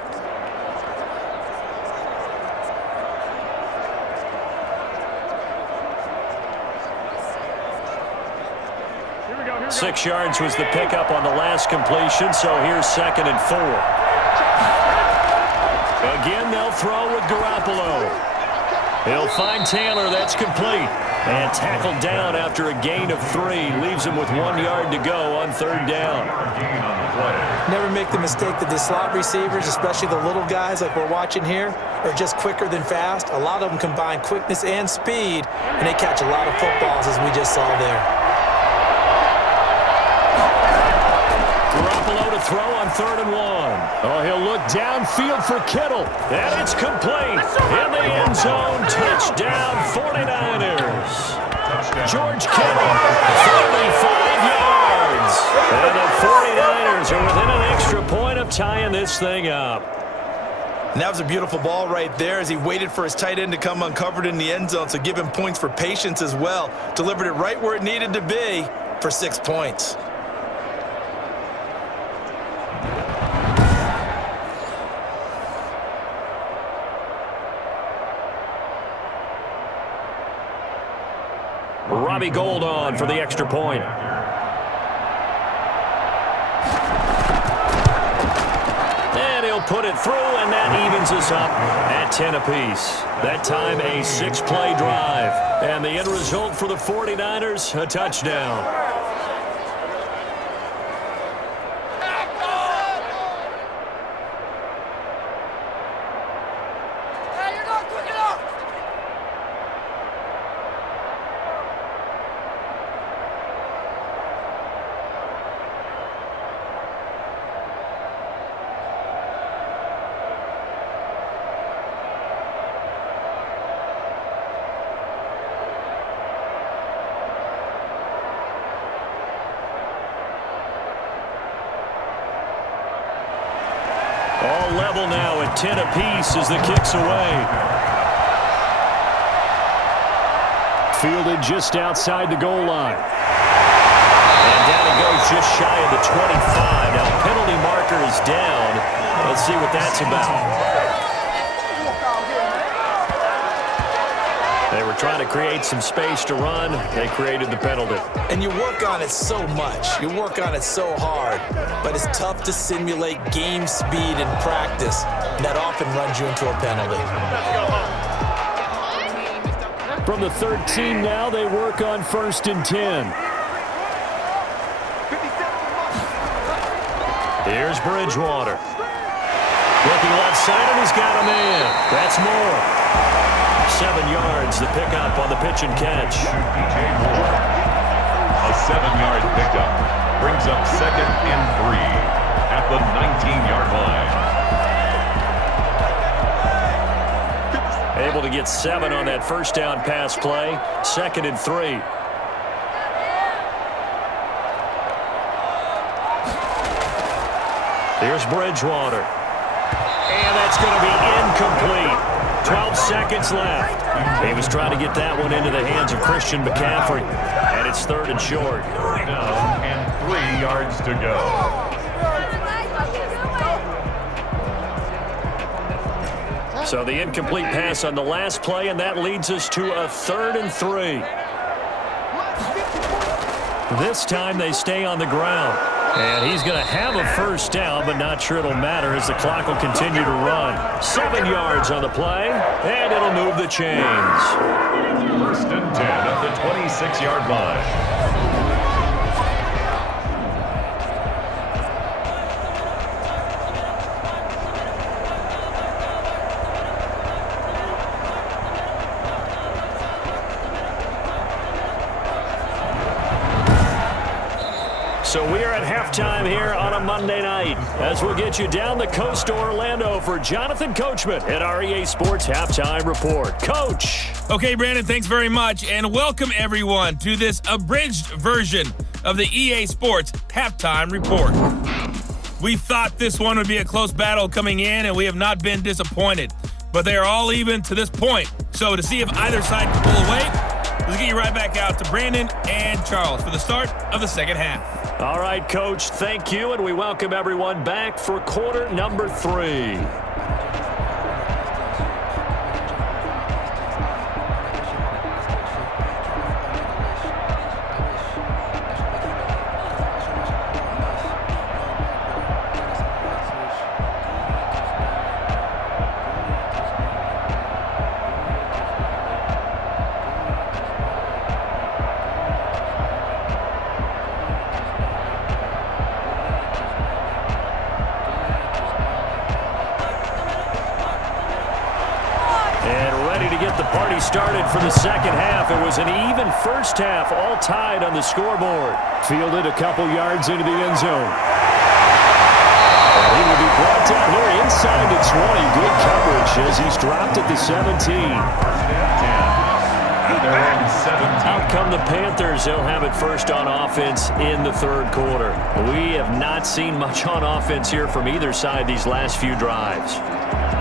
6 yards was the pickup on the last completion, so here's 2nd and 4. Again, they'll throw with Garoppolo. He'll find Taylor. That's complete. And tackled down after a gain of 3. Leaves him with 1 yard to go on 3rd down. Never make the mistake that the slot receivers, especially the little guys like we're watching here, are just quicker than fast. A lot of them combine quickness and speed, and they catch a lot of footballs, as we just saw there. Garoppolo to throw on 3rd and 1. Oh, he'll look downfield for Kittle. And it's complete. In the end zone, touchdown 49ers. George Kittle, 35 yards. And the 49ers are within an extra point of tying this thing up. And that was a beautiful ball right there as he waited for his tight end to come uncovered in the end zone, so give him points for patience as well. Delivered it right where it needed to be for 6 points. Robbie Gould on for the extra point. And he'll put it through, and that evens us up at 10 apiece. That time a 6-play drive. And the end result for the 49ers, a touchdown. All level now at 10 apiece as the kick's away. Fielded just outside the goal line. And down he goes just shy of the 25. Now penalty marker is down. Let's see what that's about. They were trying to create some space to run. They created the penalty. And you work on it so much. You work on it so hard. But it's tough to simulate game speed in practice. And that often runs you into a penalty. From the 13 now, they work on 1st and 10. Here's Bridgewater. Looking left side, and he's got a man. That's more. 7 yards, the pickup on the pitch and catch. A 7-yard pickup brings up 2nd and 3 at the 19-yard line. Able to get 7 on that first down pass play. 2nd and 3. Here's Bridgewater. And that's going to be incomplete. 12 seconds left. He was trying to get that one into the hands of Christian McCaffrey. And it's 3rd and short. Down and 3 yards to go. So the incomplete pass on the last play, and that leads us to a 3rd and 3. This time they stay on the ground. And he's going to have a first down, but not sure it'll matter as the clock will continue to run. 7 yards on the play, and it'll move the chains. 1st and 10 at the 26-yard line. So we are at halftime here on a Monday night as we'll get you down the coast to Orlando for Jonathan Coachman at our EA Sports Halftime Report. Coach. Okay, Brandon, thanks very much, and welcome everyone to this abridged version of the EA Sports Halftime Report. We thought this one would be a close battle coming in, and we have not been disappointed, but they are all even to this point. So to see if either side can pull away, let's get you right back out to Brandon and Charles for the start of the second half. All right, Coach, thank you, and we welcome everyone back for quarter number 3. Started for the second half. It was an even first half, all tied on the scoreboard. Fielded a couple yards into the end zone. And he will be brought down here inside the 20. Good coverage as he's dropped at the 17. Out come the Panthers. They'll have it first on offense in the third quarter. We have not seen much on offense here from either side these last few drives.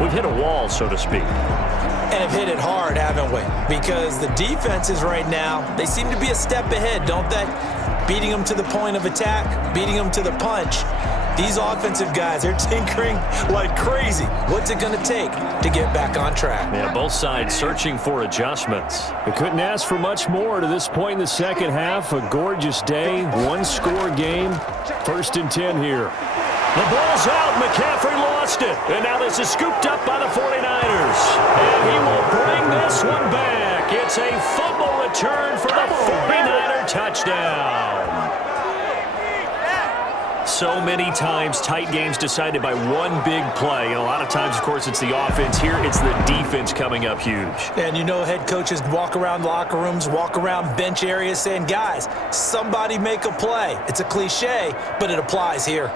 We've hit a wall, so to speak. And have hit it hard, haven't we? Because the defenses right now, they seem to be a step ahead, don't they? Beating them to the point of attack, beating them to the punch. These offensive guys, they're tinkering like crazy. What's it going to take to get back on track? Yeah, both sides searching for adjustments. We couldn't ask for much more to this point in the second half. A gorgeous day, one-score game. 1st and 10 here. The ball's out. McCaffrey lost it. And now this is scooped up by the 49ers. And he will bring this one back. It's a fumble return for the 49er touchdown. So many times tight games decided by one big play. And a lot of times, of course, it's the offense. Here, it's the defense coming up huge. And you know head coaches walk around locker rooms, walk around bench areas saying, guys, somebody make a play. It's a cliche, but it applies here.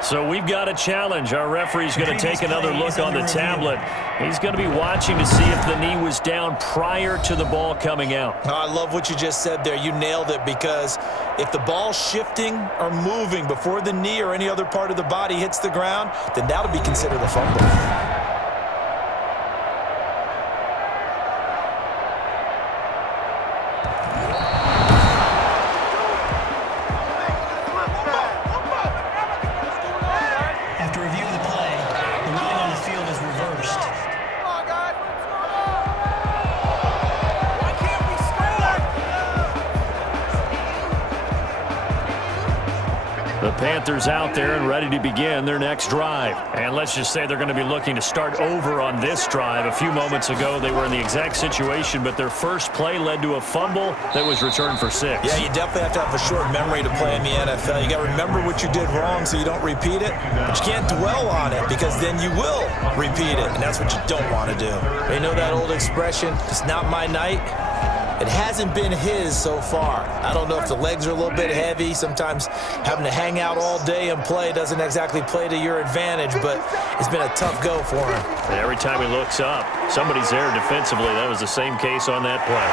So we've got a challenge. Our referee's going to take another look on the tablet. He's going to be watching to see if the knee was down prior to the ball coming out. Oh, I love what you just said there. You nailed it, because if the ball's shifting or moving before the knee or any other part of the body hits the ground, then that'll be considered a fumble. Panthers out there and ready to begin their next drive. And let's just say they're going to be looking to start over on this drive. A few moments ago, they were in the exact situation, but their first play led to a fumble that was returned for 6. Yeah, you definitely have to have a short memory to play in the NFL. You got to remember what you did wrong so you don't repeat it, but you can't dwell on it, because then you will repeat it, and that's what you don't want to do. You know that old expression, it's not my night? It hasn't been his so far. I don't know if the legs are a little bit heavy. Sometimes having to hang out all day and play doesn't exactly play to your advantage, but it's been a tough go for him. And every time he looks up, somebody's there defensively. That was the same case on that play.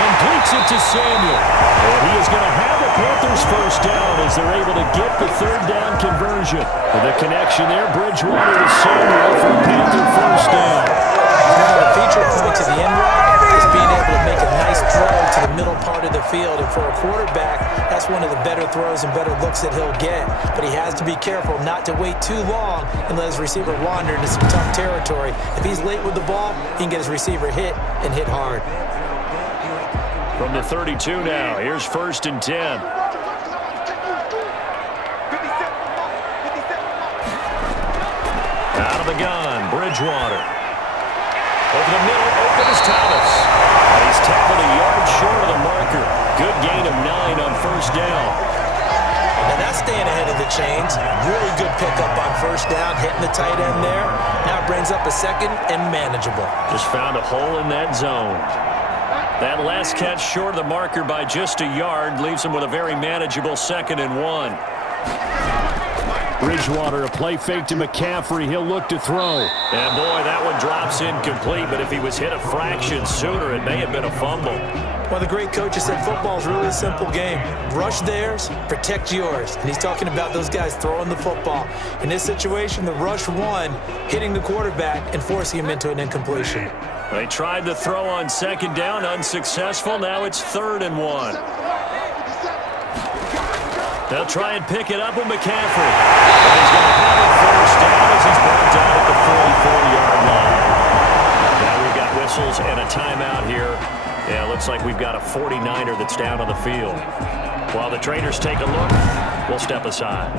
Completes it to Samuel. And he is going to have the Panthers first down as they're able to get the third down conversion. With the connection there, Bridgewater to Samuel for a Panther first down. Now the feature point to the end route is being able to make a nice throw to the middle part of the field. And for a quarterback, that's one of the better throws and better looks that he'll get. But he has to be careful not to wait too long and let his receiver wander into some tough territory. If he's late with the ball, he can get his receiver hit and hit hard. From the 32 now, here's 1st and 10. Out of the gun, Bridgewater. Over the middle, open is Thomas. And he's tackled a yard short of the marker. Good gain of 9 on first down. Now that's staying ahead of the chains. Really good pickup on first down, hitting the tight end there. Now it brings up a second and manageable. Just found a hole in that zone. That last catch short of the marker by just a yard leaves him with a very manageable 2nd and 1. Bridgewater, a play fake to McCaffrey. He'll look to throw. And, boy, that one drops incomplete. But if he was hit a fraction sooner, it may have been a fumble. One of the great coaches said football is really a simple game. Rush theirs, protect yours. And he's talking about those guys throwing the football. In this situation, the rush won, hitting the quarterback and forcing him into an incompletion. They tried the throw on 2nd down, unsuccessful. Now it's 3rd and 1. They'll try and pick it up with McCaffrey. And he's going to have it first down as he's brought down at the 44-yard line. Now we've got whistles and a timeout here. Yeah, it looks like we've got a 49er that's down on the field. While the traders take a look, we'll step aside.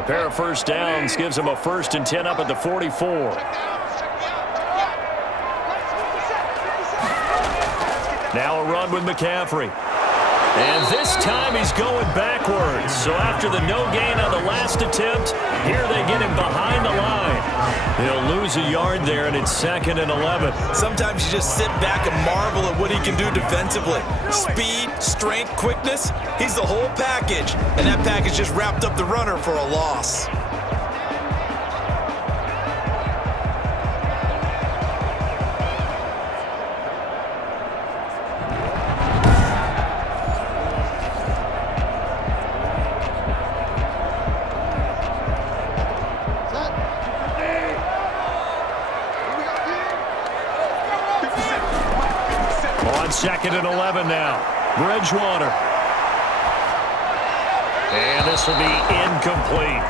A pair of first downs gives them a 1st and 10 up at the 44. Now a run with McCaffrey. And this time he's going backwards. So after the no gain on the last attempt, here they get him behind the line. He'll lose a yard there, and it's 2nd and 11. Sometimes you just sit back and marvel at what he can do defensively. Speed, strength, quickness, he's the whole package. And that package just wrapped up the runner for a loss. On 2nd and 11 now. Bridgewater. And this will be incomplete.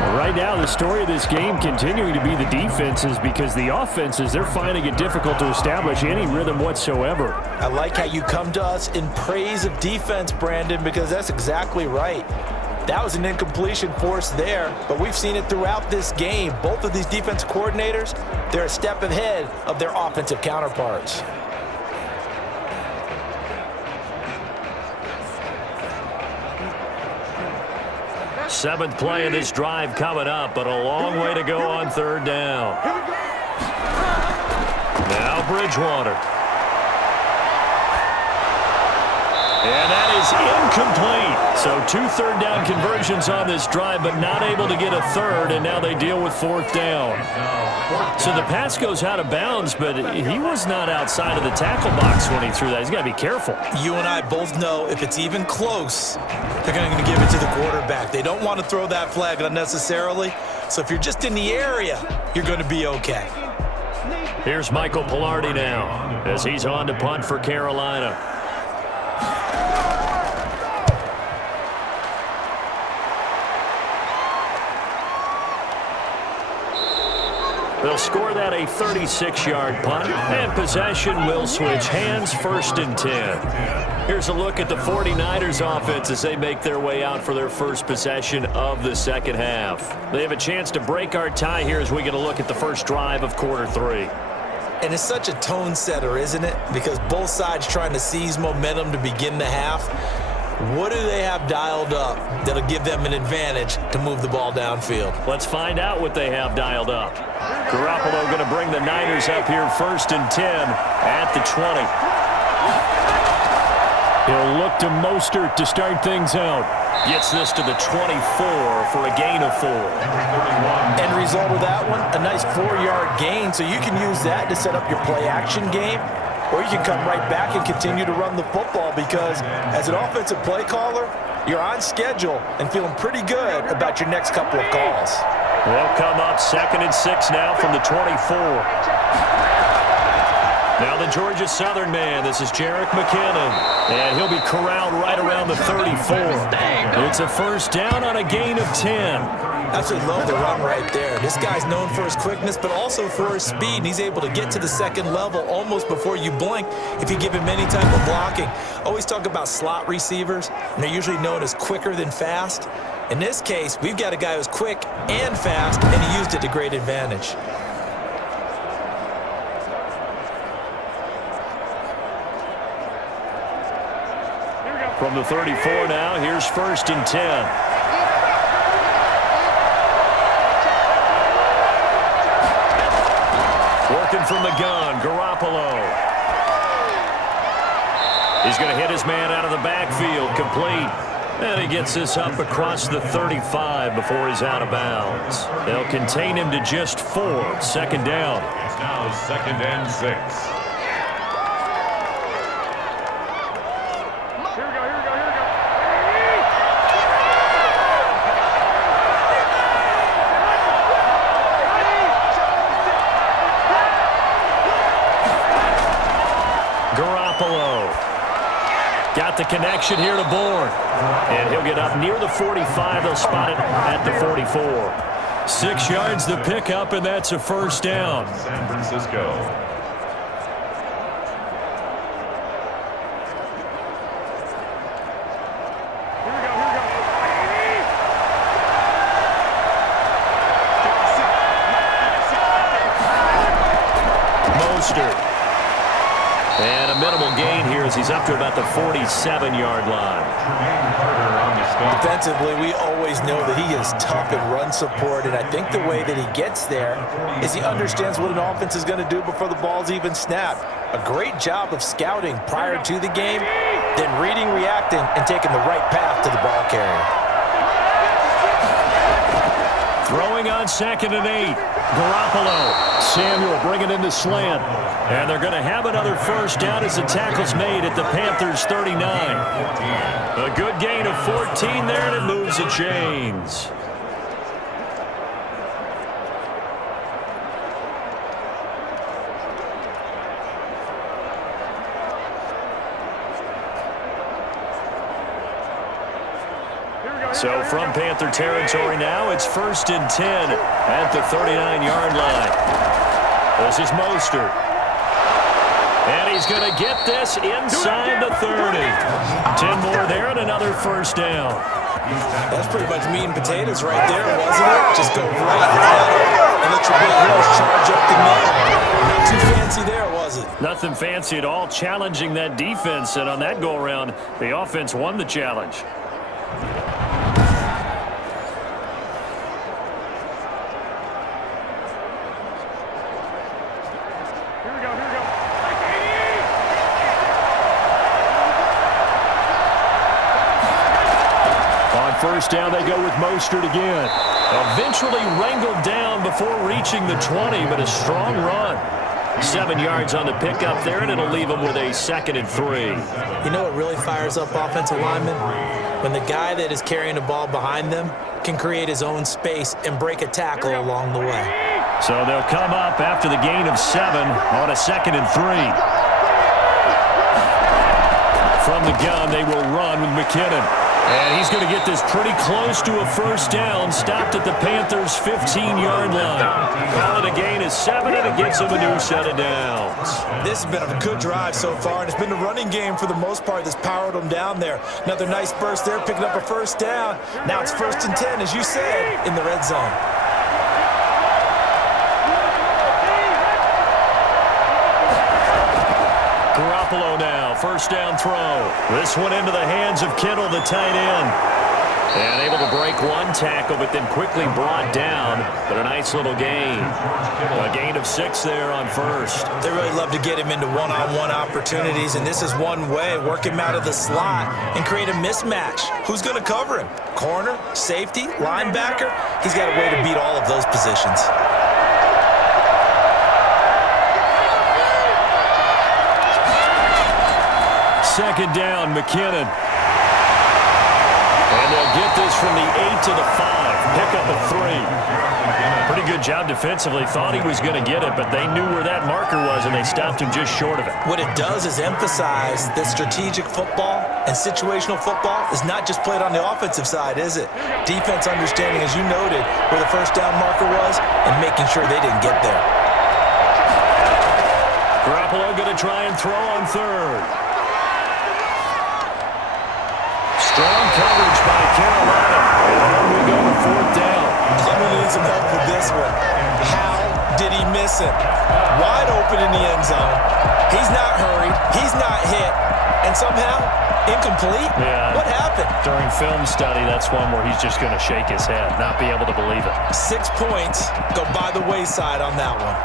Well, right now, the story of this game continuing to be the defenses, because the offenses, they're finding it difficult to establish any rhythm whatsoever. I like how you come to us in praise of defense, Brandon, because that's exactly right. That was an incompletion forced there, but we've seen it throughout this game. Both of these defense coordinators, they're a step ahead of their offensive counterparts. Seventh play of this drive coming up, but a long way to go on 3rd down. Now Bridgewater. And that is incomplete. So 2 third down conversions on this drive, but not able to get a 3rd, and now they deal with 4th down. So the pass goes out of bounds, but he was not outside of the tackle box when he threw that. He's got to be careful. You and I both know if it's even close, they're going to give it to the quarterback. They don't want to throw that flag unnecessarily. So if you're just in the area, you're going to be okay. Here's Michael Pilardi now as he's on to punt for Carolina. They'll score that a 36-yard punt, and possession will switch hands, 1st and 10. Here's a look at the 49ers offense as they make their way out for their first possession of the 2nd half. They have a chance to break our tie here as we get a look at the first drive of quarter 3. And it's such a tone setter, isn't it? Because both sides trying to seize momentum to begin the half. What do they have dialed up that'll give them an advantage to move the ball downfield? Let's find out what they have dialed up. Garoppolo going to bring the Niners up here 1st and 10 at the 20. He'll look to Mostert to start things out. Gets this to the 24 for a gain of 4. End result of that one, a nice 4-yard gain, so you can use that to set up your play-action game, or you can come right back and continue to run the football, because as an offensive play caller, you're on schedule and feeling pretty good about your next couple of calls. They'll come up 2nd and 6 now from the 24. Now the Georgia Southern man, this is Jerick McKinnon, and he'll be corralled right around the 34. It's a 1st down on a gain of 10. Absolutely love the run right there. This guy's known for his quickness, but also for his speed, and he's able to get to the 2nd level almost before you blink if you give him any type of blocking. Always talk about slot receivers, and they're usually known as quicker than fast. In this case, we've got a guy who's quick and fast, and he used it to great advantage. From the 34 now, here's 1st and 10. Working from the gun, Garoppolo. He's going to hit his man out of the backfield, complete. And he gets this up across the 35 before he's out of bounds. They'll contain him to just 4. 2nd down. It's now 2nd and 6. Got the connection here to Bourne. And he'll get up near the 45. They'll spot it at the 44. 6 yards the pickup, and that's a 1st down. San Francisco. Mostert. And a minimal gain here as he's up to about the 47-yard line. Defensively, we always know that he is tough in run support, and I think the way that he gets there is he understands what an offense is going to do before the ball's even snapped. A great job of scouting prior to the game, then reading, reacting, and taking the right path to the ball carrier. Throwing on 2nd and 8. Garoppolo. Samuel bringing in the slant. And they're going to have another first down as the tackle's made at the Panthers' 39. A good gain of 14 there, and it moves the chains. So from Panther territory now, it's 1st and 10 at the 39-yard line. This is Mostert. And he's going to get this inside the 30. 10 more there and another first down. That's pretty much meat and potatoes right there, wasn't it? Just go right and let your big horse charge up the middle. Not too fancy there, was it? Nothing fancy at all, challenging that defense. And on that go-around, the offense won the challenge. First down, they go with Mostert again. Eventually wrangled down before reaching the 20, but a strong run. 7 yards on the pickup there, and it'll leave them with a 2nd and 3. You know what really fires up offensive linemen? When the guy that is carrying the ball behind them can create his own space and break a tackle along the way. So they'll come up after the gain of 7 on a 2nd and 3. From the gun, they will run with McKinnon. And he's going to get this pretty close to a first down, stopped at the Panthers' 15-yard line. Call it a gain of 7, and it gets him a new set of downs. This has been a good drive so far, and it's been the running game for the most part that's powered them down there. Another nice burst there, picking up a first down. Now it's 1st and 10, as you said, in the red zone. Garoppolo now, first down throw. This one into the hands of Kittle, the tight end. And able to break one tackle, but then quickly brought down. But a nice little gain. A gain of 6 there on first. They really love to get him into one-on-one opportunities, and this is one way, work him out of the slot and create a mismatch. Who's going to cover him? Corner, safety, linebacker? He's got a way to beat all of those positions. Second down, McKinnon. And they'll get this from the 8 to the 5. Pick up a 3. Pretty good job defensively. Thought he was going to get it, but they knew where that marker was, and they stopped him just short of it. What it does is emphasize that strategic football and situational football is not just played on the offensive side, is it? Defense understanding, as you noted, where the first down marker was and making sure they didn't get there. Garoppolo going to try and throw on 3rd. Strong coverage by Carolina. And we go to 4th down. I'm going to need some help with this one. How did he miss it? Wide open in the end zone. He's not hurried. He's not hit. And somehow, incomplete? Yeah. What happened? During film study, that's one where he's just going to shake his head, not be able to believe it. 6 points go by the wayside on that one.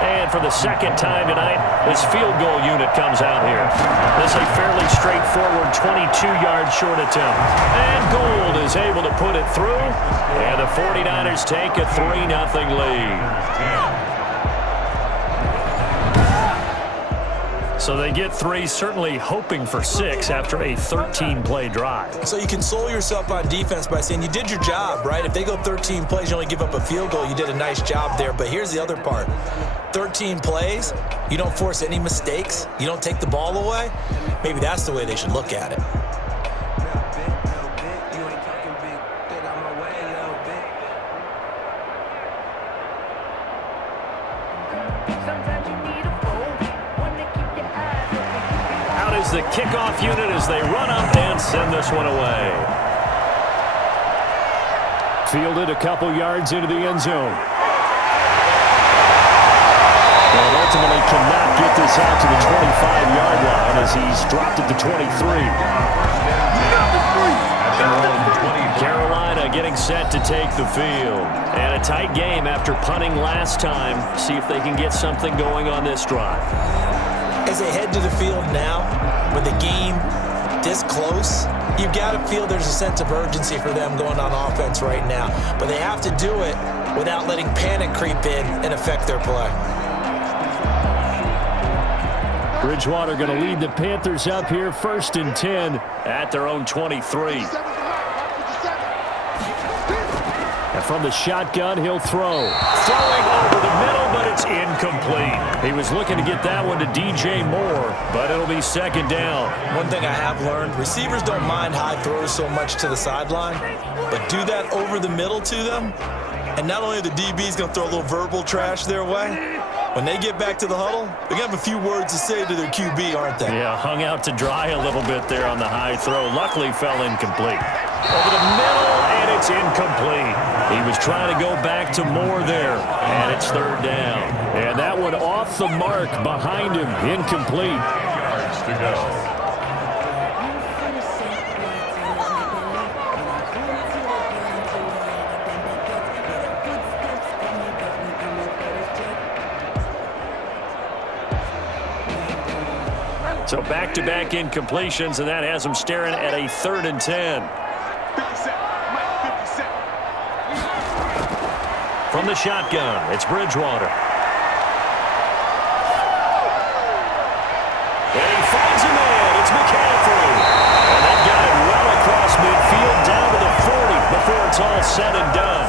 And for the second time tonight, this field goal unit comes out here. This is a fairly straightforward 22-yard short attempt. And Gould is able to put it through. And the 49ers take a 3-0 lead. So they get 3, certainly hoping for 6 after a 13-play drive. So you console yourself on defense by saying you did your job, right? If they go 13 plays, you only give up a field goal, you did a nice job there. But here's the other part. 13 plays, you don't force any mistakes, you don't take the ball away. Maybe that's the way they should look at it. Out is the kickoff unit as they run up and send this one away. Fielded a couple yards into the end zone. And ultimately cannot get this out to the 25-yard line as he's dropped at the 23. Carolina getting set to take the field. And a tight game after punting last time. See if they can get something going on this drive. As they head to the field now, with the game this close, you've got to feel there's a sense of urgency for them going on offense right now. But they have to do it without letting panic creep in and affect their play. Bridgewater going to lead the Panthers up here, 1st and 10 at their own 23. And from the shotgun, he'll throw. Throwing over the middle, but it's incomplete. He was looking to get that one to DJ Moore, but it'll be 2nd down. One thing I have learned, receivers don't mind high throws so much to the sideline, but do that over the middle to them, and not only are the DBs going to throw a little verbal trash their way, when they get back to the huddle, they're going to have a few words to say to their QB, aren't they? Yeah, hung out to dry a little bit there on the high throw. Luckily fell incomplete. Over the middle, and it's incomplete. He was trying to go back to Moore there, and it's 3rd down. And that one off the mark behind him, incomplete. Yards to go. So back-to-back incompletions, and that has him staring at a 3rd and 10. From the shotgun, it's Bridgewater. And he finds a man. It's McCaffrey. And they got it well across midfield down to the 40 before it's all said and done.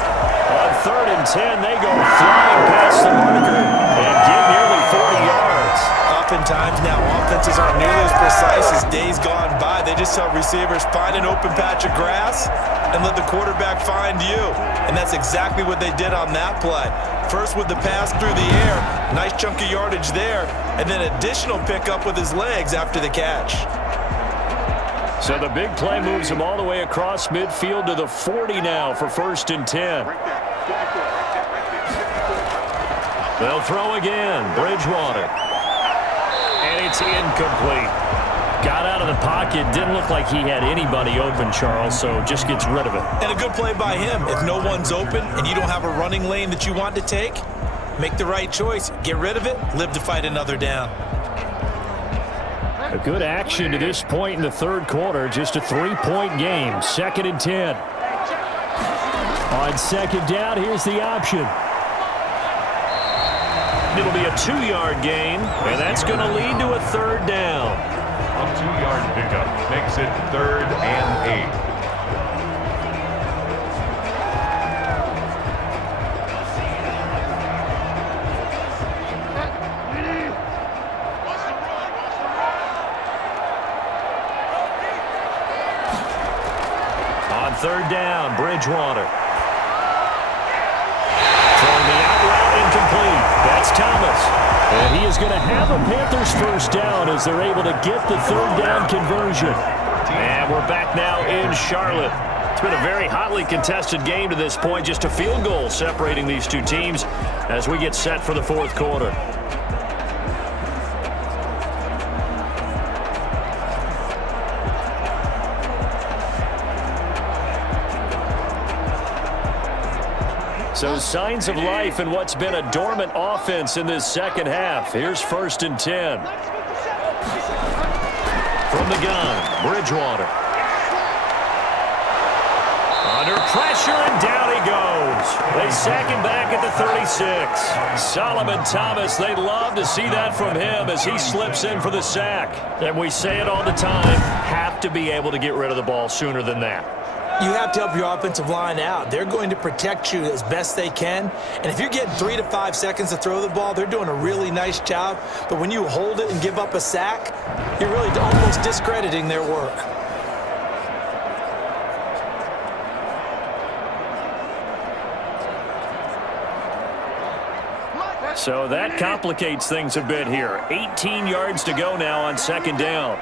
On 3rd and 10, they go flying past the marker and get nearly 40 yards. Oftentimes now, offenses aren't nearly as precise as days gone by. They just tell receivers, find an open patch of grass and let the quarterback find you. And that's exactly what they did on that play. First with the pass through the air, nice chunk of yardage there, and then additional pickup with his legs after the catch. So the big play moves him all the way across midfield to the 40 now for 1st and 10. They'll throw again, Bridgewater. And it's incomplete. Got out of the pocket, didn't look like he had anybody open, Charles, so just gets rid of it. And a good play by him. If no one's open and you don't have a running lane that you want to take, make the right choice. Get rid of it, live to fight another down. A good action to this point in the 3rd quarter, just a 3-point game, 2nd and 10. On 2nd down, here's the option. It'll be a 2-yard gain, and that's going to lead to a 3rd down. A 2-yard pickup makes it 3rd and 8. On 3rd down, Bridgewater. Throwing the out route incomplete. That's Thomas. And he is going to have a Panthers 1st down as they're able to get the 3rd down conversion. And we're back now in Charlotte. It's been a very hotly contested game to this point. Just a field goal separating these two teams as we get set for the 4th quarter. So signs of life in what's been a dormant offense in this 2nd half. Here's 1st and 10. From the gun, Bridgewater. Under pressure, and down he goes. They sack him back at the 36. Solomon Thomas, they'd love to see that from him as he slips in for the sack. And we say it all the time, have to be able to get rid of the ball sooner than that. You have to help your offensive line out. They're going to protect you as best they can. And if you're getting 3 to 5 seconds to throw the ball, they're doing a really nice job. But when you hold it and give up a sack, you're really almost discrediting their work. So that complicates things a bit here. 18 yards to go now on 2nd down.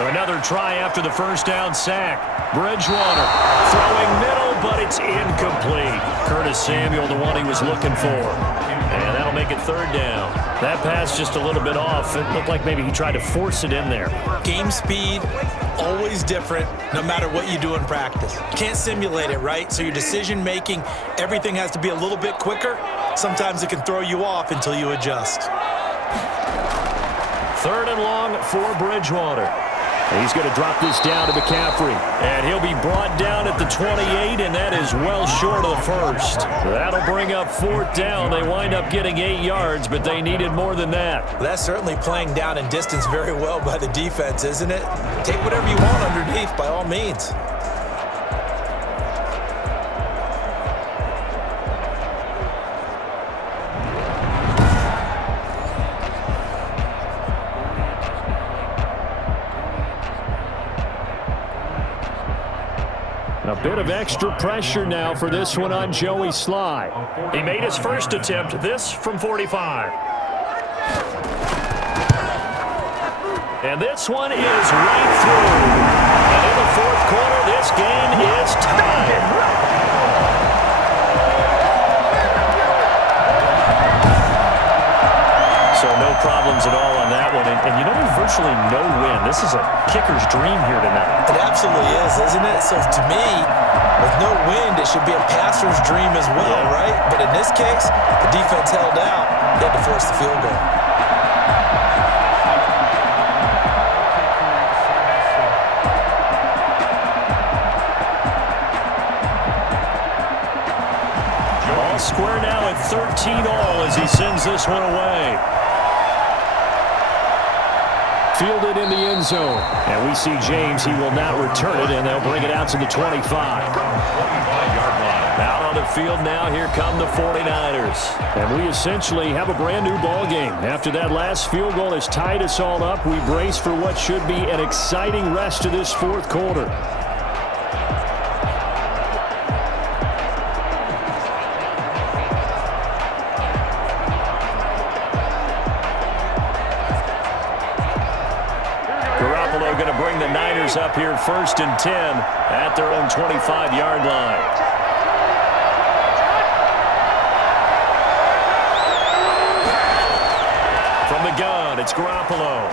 Another try after the 1st down sack. Bridgewater throwing middle, but it's incomplete. Curtis Samuel, the one he was looking for. make it third down. That pass just a little bit off. It looked like maybe he tried to force it in there. Game speed, always different, no matter what you do in practice. Can't simulate it, right? So your decision-making, everything has to be a little bit quicker. Sometimes it can throw you off until you adjust. Third and long for Bridgewater. He's going to drop this down to McCaffrey. And he'll be brought down at the 28, and that is well short of the first. That'll bring up fourth down. They wind up getting 8 yards, but they needed more than that. That's certainly playing down in distance very well by the defense, isn't it? Take whatever you want underneath, by all means. A bit of extra pressure now for this one on Joey Sly. He made his first attempt, this from 45. And this one is right through. And in the fourth quarter, this game is tied. So no problems at all on that one. And you know, there's virtually no win. This is a kicker's dream here tonight. It absolutely is, isn't it? So to me, with no wind, it should be a passer's dream as well, right? But in this case, the defense held out. They had to force the field goal. All square now at 13 all as he sends this one away. Fielded in the end zone. And we see James, he will not return it, and they'll bring it out to the 25. Out on the field now, here come the 49ers. And we essentially have a brand new ball game. After that last field goal has tied us all up, we brace for what should be an exciting rest of this fourth quarter. Going to bring the Niners up here first and 10 at their own 25-yard line. From the gun, it's Garoppolo.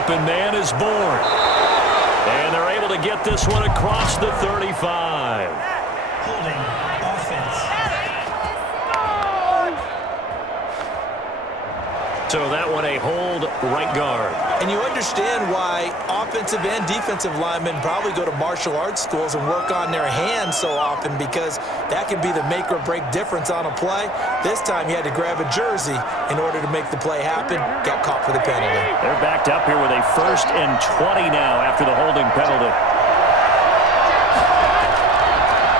Open man is born. And they're able to get this one across the 35. Holding offense. So that one a hold right guard. And you understand why offensive and defensive linemen probably go to martial arts schools and work on their hands so often, because that can be the make or break difference on a play. This time he had to grab a jersey in order to make the play happen. Got caught for the penalty. They're backed up here with a 1st and 20 now after the holding penalty.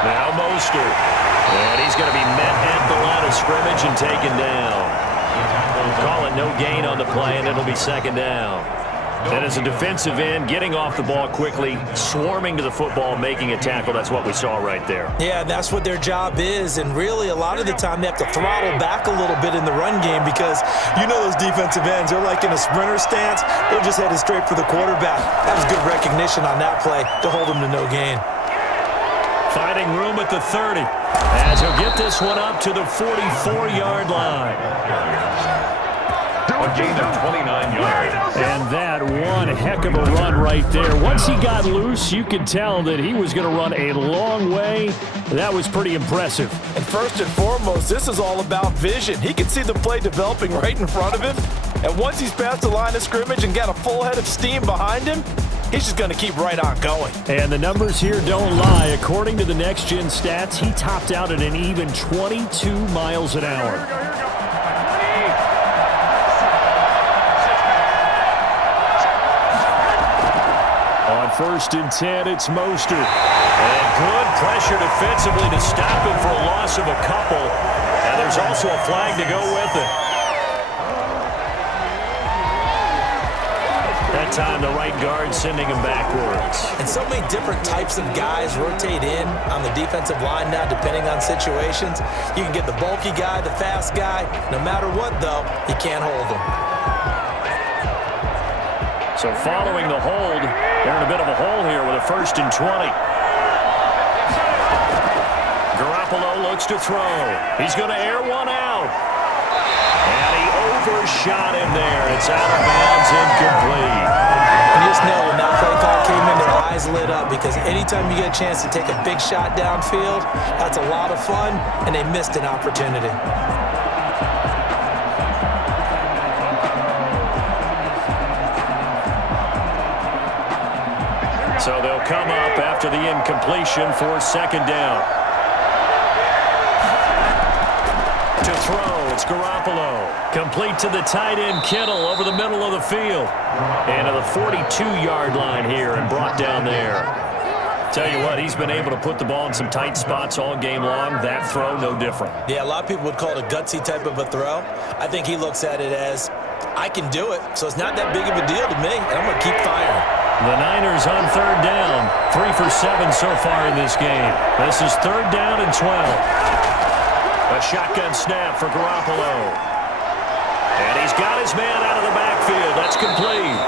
Now Mostert. And he's going to be met at the line of scrimmage and taken down. Call it no gain on the play, and it'll be second down. And as a defensive end, getting off the ball quickly, swarming to the football, making a tackle, that's what we saw right there. Yeah, and that's what their job is. And really, a lot of the time, they have to throttle back a little bit in the run game, because you know those defensive ends, they're like in a sprinter stance. They're just headed straight for the quarterback. That was good recognition on that play to hold them to no gain. Finding room at the 30, as he'll get this one up to the 44-yard line. A gain of 29 yards. And that one heck of a run right there. Once he got loose, you could tell that he was going to run a long way. That was pretty impressive. And first and foremost, this is all about vision. He can see the play developing right in front of him. And once he's past the line of scrimmage and got a full head of steam behind him, he's just going to keep right on going. And the numbers here don't lie. According to the next-gen stats, he topped out at an even 22 miles an hour. On 1st and 10, it's Mostert. And good pressure defensively to stop him for a loss of a couple. And there's also a flag to go with it. That time, the right guard sending him backwards. And so many different types of guys rotate in on the defensive line now, depending on situations. You can get the bulky guy, the fast guy. No matter what, though, you can't hold him. So following the hold, they're in a bit of a hole here with a 1st and 20. Garoppolo looks to throw. He's going to air one out. first shot in there. It's out of bounds, incomplete. And you just know when that play call came in, their eyes lit up because anytime you get a chance to take a big shot downfield, that's a lot of fun, and they missed an opportunity. So they'll come up after the incompletion for second down. To throw, it's Garoppolo. Complete to the tight end, Kittle, over the middle of the field. And to the 42-yard line here and brought down there. Tell you what, he's been able to put the ball in some tight spots all game long. That throw, no different. Yeah, a lot of people would call it a gutsy type of a throw. I think he looks at it as, I can do it, so it's not that big of a deal to me, and I'm going to keep firing. The Niners on third down. 3 for 7 so far in this game. This is third down and 12. A shotgun snap for Garoppolo. And he's got his man out of the backfield. That's complete.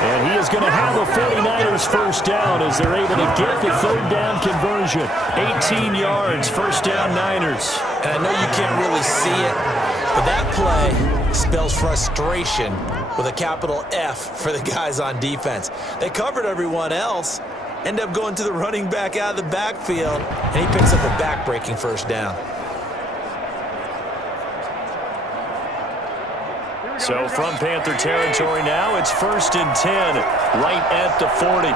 And he is going to have a 49ers first down as they're able to get the third down conversion. 18 yards, first down Niners. And I know you can't really see it, but that play spells frustration with a capital F for the guys on defense. They covered everyone else, end up going to the running back out of the backfield, and he picks up a back-breaking first down. So from Panther territory now, it's 1st and 10, right at the 40.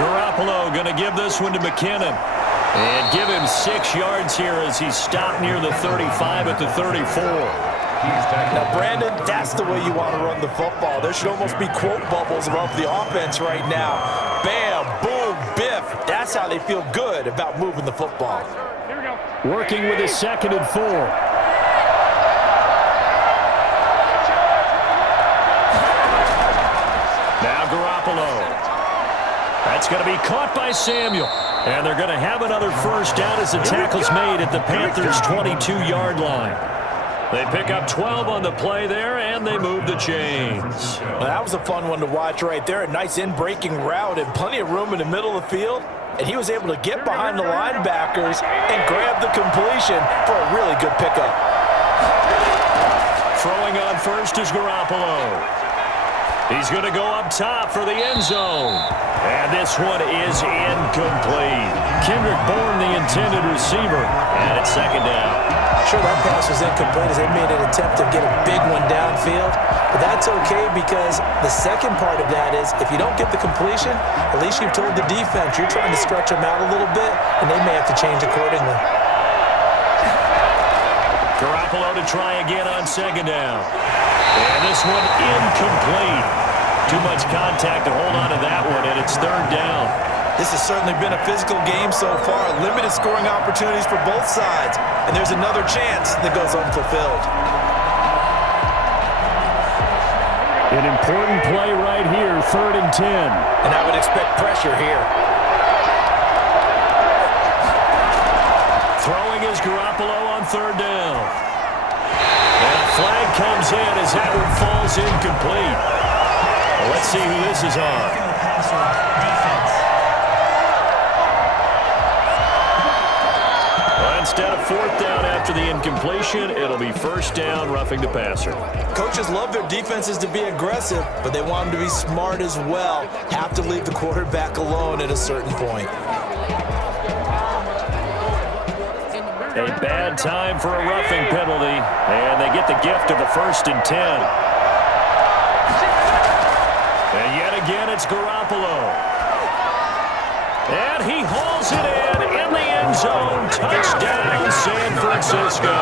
Garoppolo going to give this one to McKinnon. And give him 6 yards here as he stopped near the 35 at the 34. Now, Brandon, that's the way you want to run the football. There should almost be quote bubbles above the offense right now. Bam, boom, biff. That's how they feel good about moving the football. Working with his 2nd and 4. Now Garoppolo. That's going to be caught by Samuel. And they're going to have another first down as the tackle's made at the Panthers' 22-yard line. They pick up 12 on the play there, and they move the chains. Well, that was a fun one to watch right there. A nice in-breaking route and plenty of room in the middle of the field. And he was able to get behind the linebackers and grab the completion for a really good pickup. Throwing on first is Garoppolo. He's going to go up top for the end zone. And this one is incomplete. Kendrick Bourne, the intended receiver, and it's second down. Sure, that pass was incomplete as they made an attempt to get a big one downfield. But that's okay because the second part of that is if you don't get the completion, at least you've told the defense you're trying to stretch them out a little bit, and they may have to change accordingly. Garoppolo to try again on second down. And this one incomplete. Too much contact to hold on to that one, and it's third down. This has certainly been a physical game so far. Limited scoring opportunities for both sides. And there's another chance that goes unfulfilled. An important play right here, 3rd and 10. And I would expect pressure here. Throwing is Garoppolo on third down. And a flag comes in as that one falls incomplete. Well, let's see who this is on. Well, instead of 4th down after the incompletion, it'll be 1st down, roughing the passer. Coaches love their defenses to be aggressive, but they want them to be smart as well. Have to leave the quarterback alone at a certain point. A bad time for a roughing penalty, and they get the gift of a 1st and 10. And yet again, it's Garoppolo. And he hauls it in the end zone. Touchdown, San Francisco.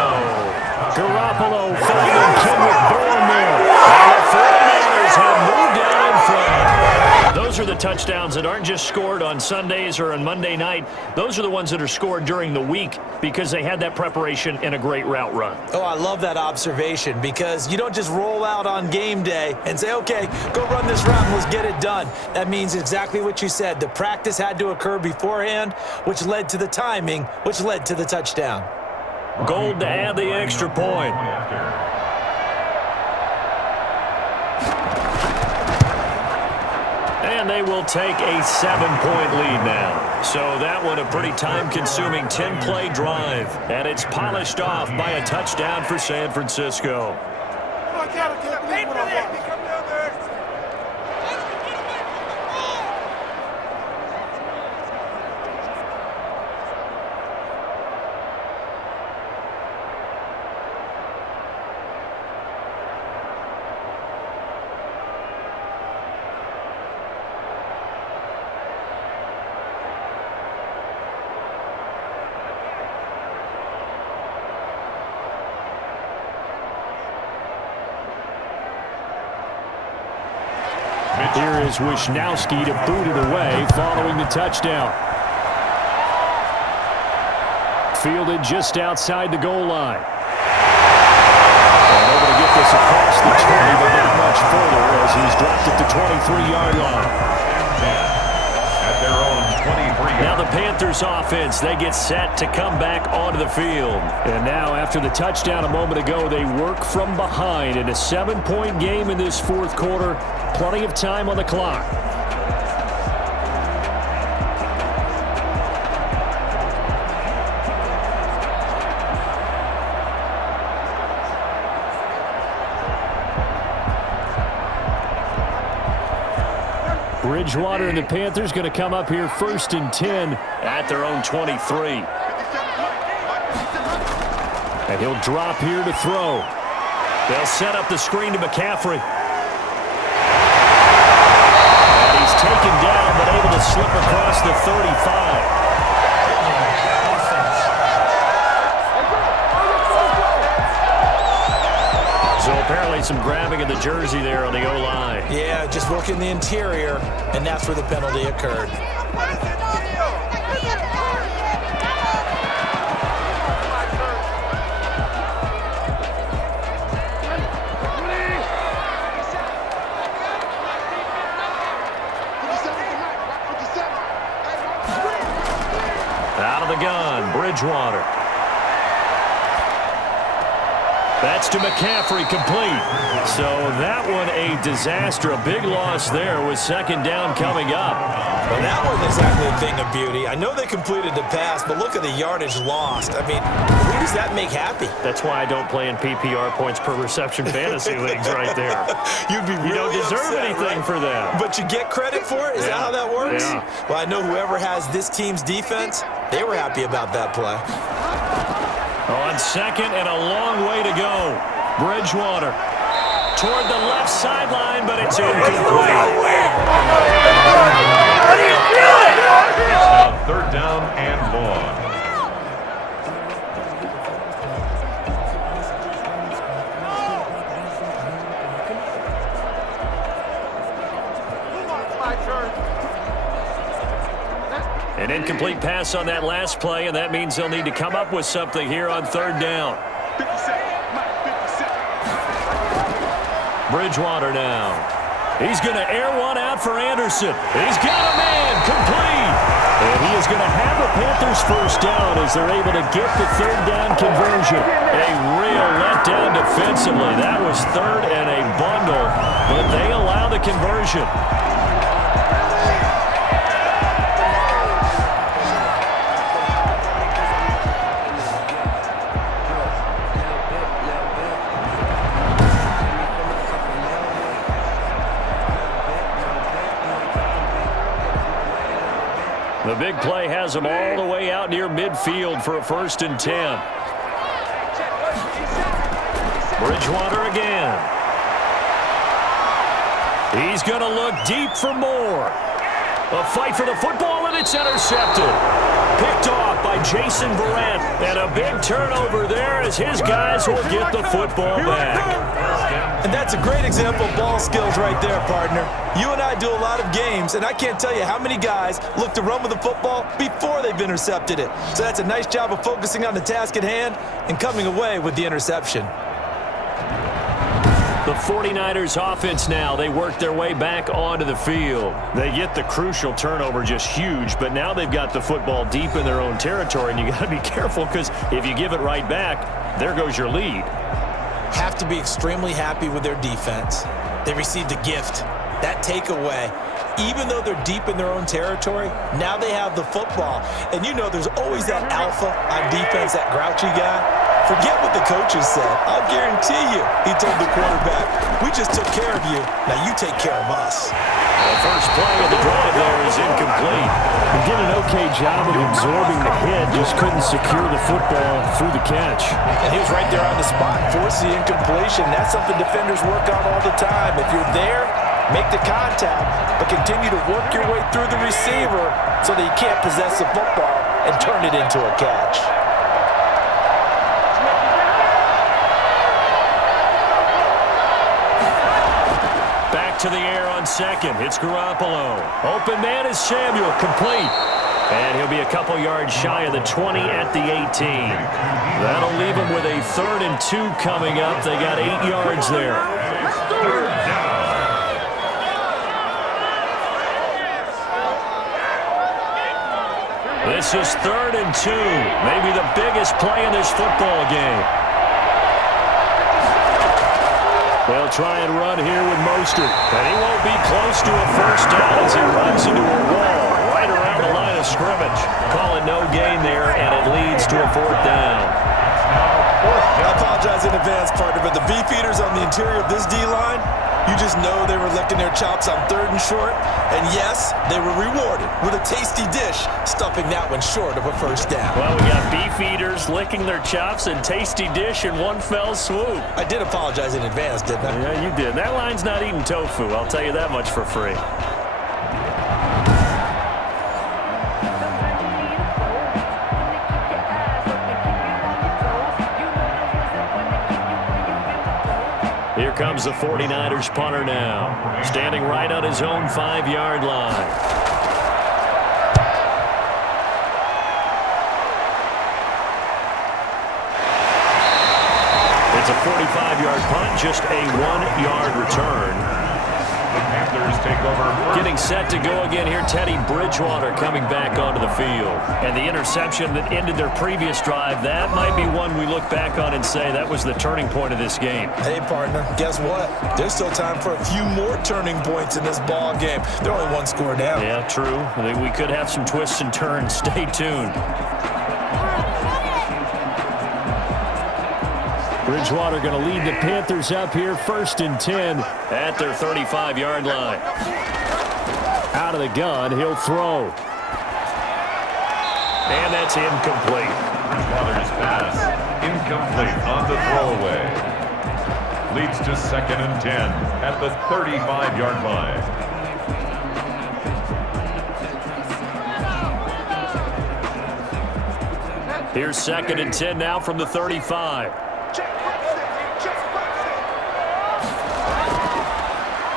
Garoppolo finding Kendrick Bourne there. And the 49ers have moved out in front. Those are the touchdowns that aren't just scored on Sundays or on Monday night. Those are the ones that are scored during the week because they had that preparation and a great route run. Oh, I love that observation because you don't just roll out on game day and say, okay, go run this route and let's get it done. That means exactly what you said. The practice had to occur beforehand, which led to the timing, which led to the touchdown. Gold to add the extra point. And they will take a 7-point lead now. So that one a pretty time-consuming 10-play drive. And it's polished off by a touchdown for San Francisco. Here is Wisnowski to boot it away following the touchdown. Fielded just outside the goal line. And able to get this across the 20, but not much further as he's dropped at the 23-yard line. At their own 23. Now the Panthers offense, they get set to come back onto the field. And now after the touchdown a moment ago, they work from behind in a 7-point game in this fourth quarter. Plenty of time on the clock. Bridgewater and the Panthers going to come up here 1st and 10 at their own 23. And he'll drop here to throw. They'll set up the screen to McCaffrey. Taken down, but able to slip across the 35. So apparently some grabbing of the jersey there on the O-line. Yeah, just working the interior, and that's where the penalty occurred. Bridgewater. That's to McCaffrey, complete. So that one a disaster. A big loss there with 2nd down coming up. Well, that wasn't exactly a thing of beauty. I know they completed the pass, but look at the yardage lost. I mean, who does that make happy? That's why I don't play in PPR points per reception fantasy leagues right there. You'd be really You don't deserve upset, anything right? for that. But you get credit for it? Is that how that works? Yeah. Well, I know whoever has this team's defense, they were happy about that play. On 2nd and a long way to go. Bridgewater toward the left sideline, but it's incomplete. Now 3rd down and long. An incomplete pass on that last play, and that means they'll need to come up with something here on 3rd down. Bridgewater now. He's going to air one out for Anderson. He's got a man, complete. And he is going to have the Panthers 1st down as they're able to get the 3rd down conversion. A real letdown defensively. That was 3rd and a bundle, but they allow the conversion. The big play has them all the way out near midfield for a 1st and 10. Bridgewater again. He's going to look deep for more. A fight for the football, and it's intercepted. Picked off by Jason Verrett. And a big turnover there as his guys will get the football back. And that's a great example of ball skills right there, partner. You and I do a lot of games, and I can't tell you how many guys look to run with the football before they've intercepted it. So that's a nice job of focusing on the task at hand and coming away with the interception. The 49ers offense now, they work their way back onto the field. They get the crucial turnover, just huge, but now they've got the football deep in their own territory, and you got to be careful because if you give it right back, there goes your lead. Have to be extremely happy with their defense. They received a gift. That takeaway even though they're deep in their own territory, now they have the football. And you know there's always that alpha on defense, that grouchy guy. Forget what the coaches said. I'll guarantee you, he told the quarterback, we just took care of you. Now you take care of us. The first play of the drive there is incomplete. He did an okay job of absorbing the hit, just couldn't secure the football through the catch. And he was right there on the spot, forced the incompletion. That's something defenders work on all the time. If you're there, make the contact, but continue to work your way through the receiver so that you can't possess the football and turn it into a catch. Back to the air on second. It's Garoppolo. Open man is Samuel. Complete. And he'll be a couple yards shy of the 20 at the 18. That'll leave him with a 3rd and 2 coming up. They got 8 yards there. This is 3rd and 2. Maybe the biggest play in this football game. They'll try and run here with Mostert. And he won't be close to a first down as he runs into a wall right around the line of scrimmage. Call it no gain there, and it leads to a 4th down. I apologize in advance, partner, but the beefeaters on the interior of this D-line, you just know they were licking their chops on 3rd and short. And yes, they were rewarded with a tasty dish, stuffing that one short of a first down. Well, we got beef eaters licking their chops and tasty dish in one fell swoop. I did apologize in advance, didn't I? Yeah, you did. That line's not eating tofu. I'll tell you that much for free. Here comes the 49ers punter now, standing right on his own 5-yard line. It's a 45-yard punt, just a 1-yard return. The Panthers take over. Getting set to go again here, Teddy Bridgewater coming back onto the field. And the interception that ended their previous drive, that might be one we look back on and say that was the turning point of this game. Hey, partner, guess what? There's still time for a few more turning points in this ball game. They're only 1 score down. Yeah, true. We could have some twists and turns. Stay tuned. Bridgewater going to lead the Panthers up here, 1st and 10 at their 35-yard line. Out of the gun, he'll throw. And that's incomplete. Bridgewater's pass incomplete on the throwaway. Leads to 2nd and 10 at the 35-yard line. Here's 2nd and 10 now from the 35.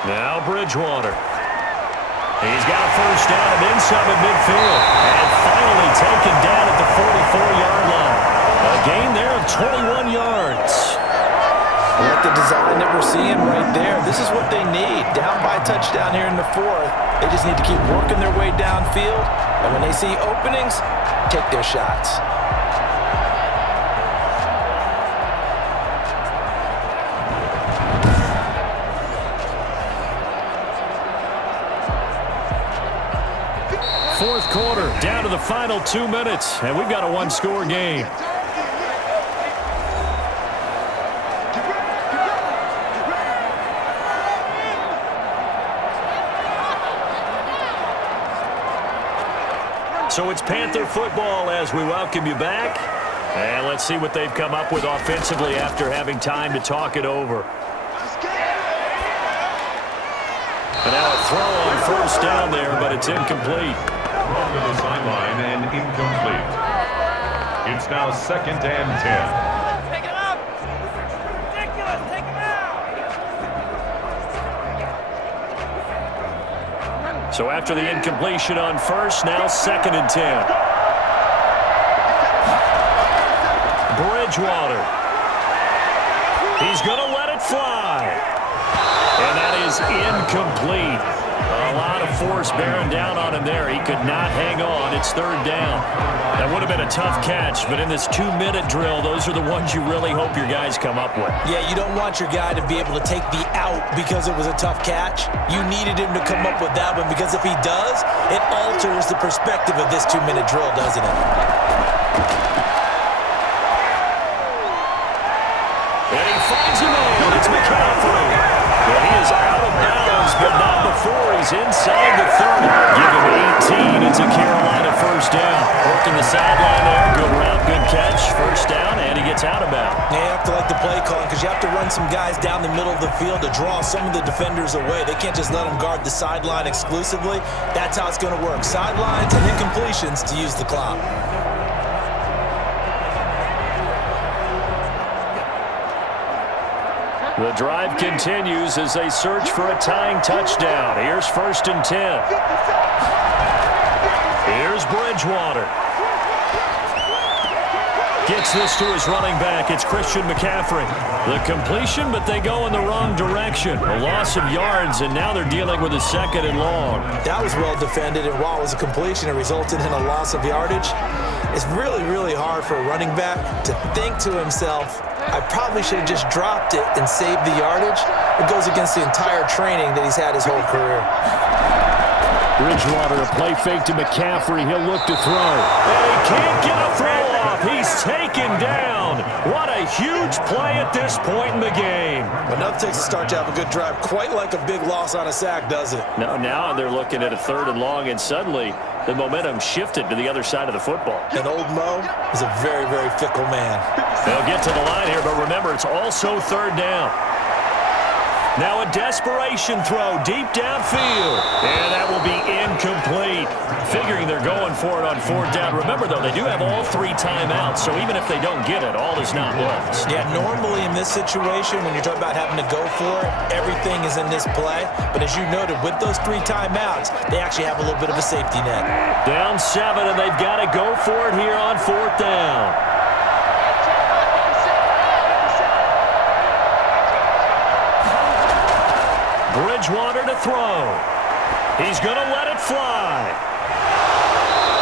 Now Bridgewater. He's got a first down and then some at midfield. And finally taken down at the 44-yard line. A gain there of 21 yards. Like the design that we're seeing right there, this is what they need. Down by a touchdown here in the 4th. They just need to keep working their way downfield. And when they see openings, take their shots. Fourth quarter, down to the final 2 minutes, and we've got a 1-score game. So it's Panther football as we welcome you back. And let's see what they've come up with offensively after having time to talk it over. And now a throw on first down there, but it's incomplete. Thrown to the sideline and incomplete. It's now 2nd and 10. Take it up! Ridiculous! Take it out! So after the incompletion on first, now 2nd and 10. Bridgewater. He's going to let it fly. And that is incomplete. A lot of force bearing down on him there. He could not hang on. It's third down. That would have been a tough catch, but in this 2-minute drill, those are the ones you really hope your guys come up with. Yeah, you don't want your guy to be able to take the out because it was a tough catch. You needed him to come up with that one, because if he does, it alters the perspective of this 2-minute drill, doesn't it? And he finds a man. It's McCaffrey. And he is out of bounds, but not before he's inside the 30. Give him 18. It's a Carolina first down. Working the sideline there. Good route, good catch. First down, and he gets out of bounds. Yeah, you have to like the play calling, because you have to run some guys down the middle of the field to draw some of the defenders away. They can't just let them guard the sideline exclusively. That's how it's going to work. Sidelines and incompletions to use the clock. The drive continues as they search for a tying touchdown. Here's 1st and 10. Here's Bridgewater. Gets this to his running back. It's Christian McCaffrey. The completion, but they go in the wrong direction. A loss of yards, and now they're dealing with a 2nd and long. That was well defended, and while it was a completion, it resulted in a loss of yardage. It's really, really hard for a running back to think to himself, I probably should have just dropped it and saved the yardage. It goes against the entire training that he's had his whole career. Bridgewater, a play fake to McCaffrey. He'll look to throw. And he can't get a throw off. He's taken down. What a huge play at this point in the game. Enough takes a start to have a good drive. Quite like a big loss on a sack, does it? No, now they're looking at a 3rd and long, and suddenly the momentum shifted to the other side of the football. And old Mo is a very, very fickle man. They'll get to the line here, but remember, it's also 3rd down. Now a desperation throw deep downfield. And that will be incomplete. Figuring they're going for it on 4th down. Remember, though, they do have all 3 timeouts, so even if they don't get it, all is not lost. Yeah, normally in this situation, when you're talking about having to go for it, everything is in this play. But as you noted, with those 3 timeouts, they actually have a little bit of a safety net. Down 7, and they've got to go for it here on 4th down. Bridgewater to throw. He's going to let it fly.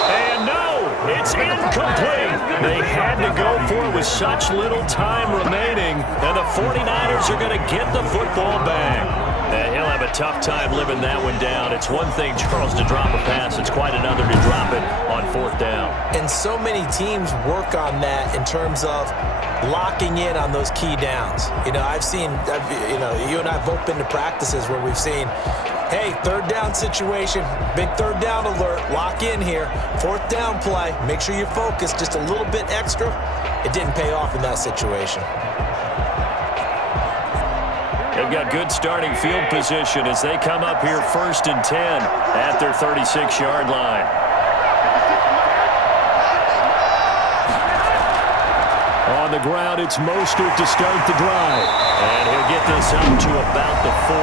And no, it's incomplete. They had to go for it with such little time remaining, and the 49ers are going to get the football back. And he'll have a tough time living that one down. It's one thing, Charles, to drop a pass. It's quite another to drop it on 4th down. And so many teams work on that in terms of locking in on those key downs. You know, you and I have both been to practices where we've seen, hey, 3rd down situation, big 3rd down alert, lock in here, 4th down play, make sure you're focused just a little bit extra. It didn't pay off in that situation. They've got good starting field position as they come up here 1st and 10 at their 36-yard line. On the ground, it's Mostert to start the drive. And he'll get this up to about the 40.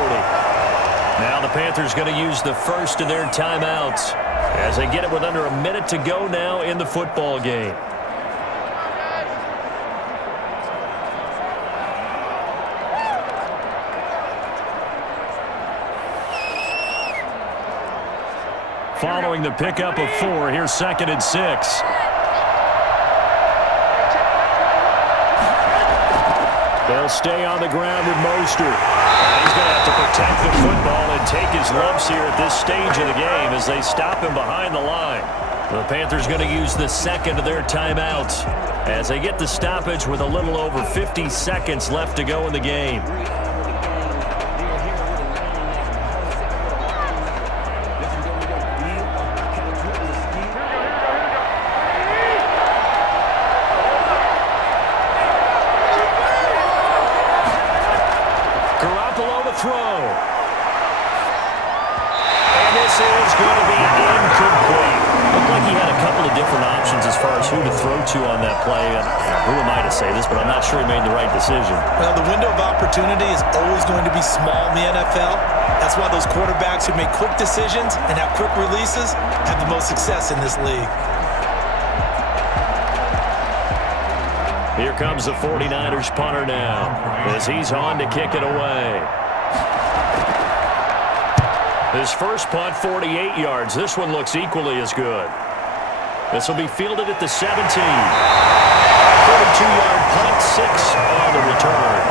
Now the Panthers going to use the first of their timeouts as they get it with under a minute to go now in the football game. Following the pickup of 4, here's 2nd and 6. They'll stay on the ground with Mostert. And he's going to have to protect the football and take his lumps here at this stage of the game as they stop him behind the line. The Panthers going to use the 2nd of their timeouts as they get the stoppage with a little over 50 seconds left to go in the game. On that play, and who am I to say this, but I'm not sure he made the right decision. Well, the window of opportunity is always going to be small in the NFL. That's why those quarterbacks who make quick decisions and have quick releases have the most success in this league. Here comes the 49ers punter now as he's on to kick it away. His first punt, 48 yards. This one looks equally as good. This will be fielded at the 17. 42-yard punt, 6 on the return.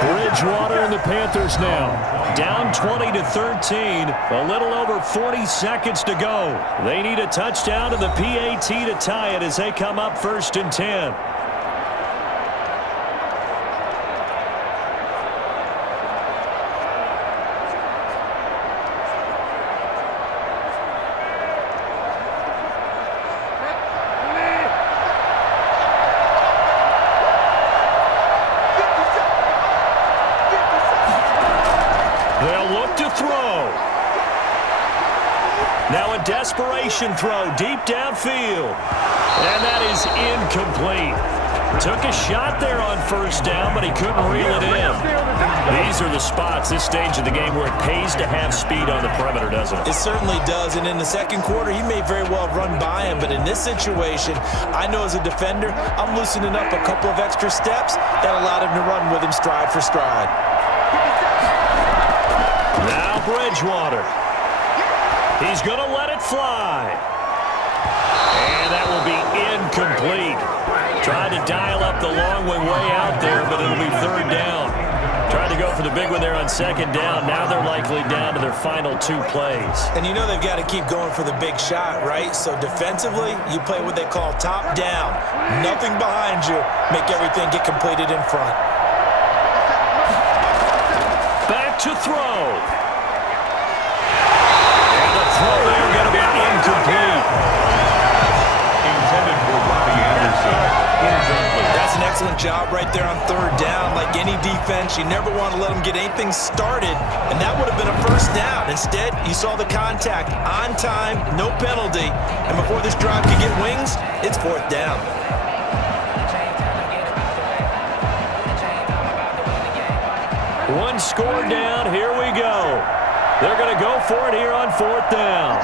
Bridgewater and the Panthers now. Down 20-13. A little over 40 seconds to go. They need a touchdown and the PAT to tie it as they come up 1st and 10. Now a desperation throw deep downfield. And that is incomplete. Took a shot there on 1st down, but he couldn't reel it in. These are the spots, this stage of the game, where it pays to have speed on the perimeter, doesn't it? It certainly does, and in the second quarter, he may very well run by him, but in this situation, I know as a defender, I'm loosening up a couple of extra steps that allowed him to run with him stride for stride. Now Bridgewater. He's going to let it fly. And that will be incomplete. Tried to dial up the long one way out there, but it'll be 3rd down. Tried to go for the big one there on 2nd down. Now they're likely down to their final 2 plays. And you know they've got to keep going for the big shot, right? So defensively, you play what they call top down. Nothing behind you. Make everything get completed in front. Back to throw. They're going to be incomplete. Intended for Robbie Anderson. That's an excellent job right there on 3rd down. Like any defense, you never want to let them get anything started, and that would have been a 1st down. Instead, you saw the contact on time, no penalty, and before this drive could get wings, it's 4th down. One score down. Here we go. They're going to go for it here on 4th down.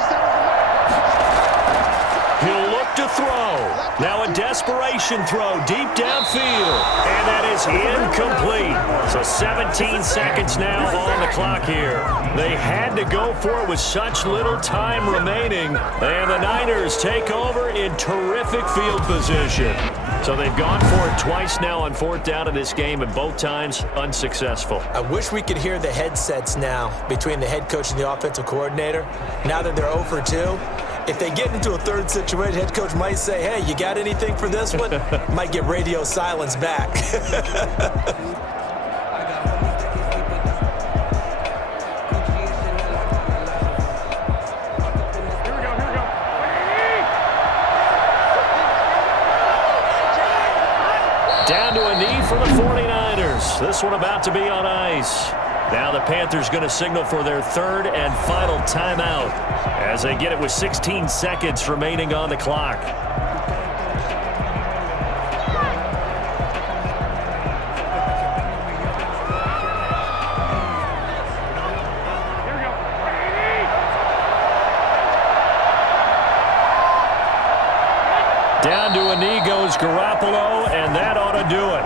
He'll look to throw. Now a desperation throw deep downfield. And that is incomplete. So 17 seconds now on the clock here. They had to go for it with such little time remaining. And the Niners take over in terrific field position. So they've gone for it twice now on 4th down in this game, and both times unsuccessful. I wish we could hear the headsets now between the head coach and the offensive coordinator. Now that they're 0 for 2, if they get into a 3rd situation, head coach might say, hey, you got anything for this one? Might get radio silence back. Down to a knee for the 49ers. This one about to be on ice. Now the Panthers going to signal for their 3rd and final timeout as they get it with 16 seconds remaining on the clock. Down to a knee goes Garoppolo, and that ought to do it.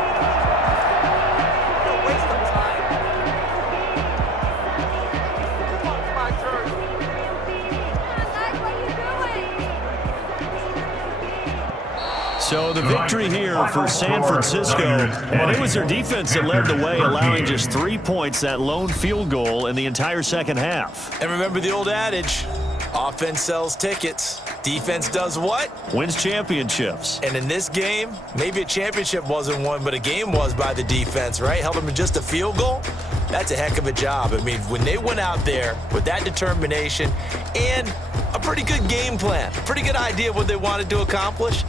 So the victory here for San Francisco, and it was their defense that led the way, allowing just 3 points, that lone field goal in the entire second half. And remember the old adage, offense sells tickets. Defense does what? Wins championships. And in this game, maybe a championship wasn't won, but a game was by the defense, right? Held them to just a field goal. That's a heck of a job. I mean, when they went out there with that determination and a pretty good game plan, pretty good idea of what they wanted to accomplish,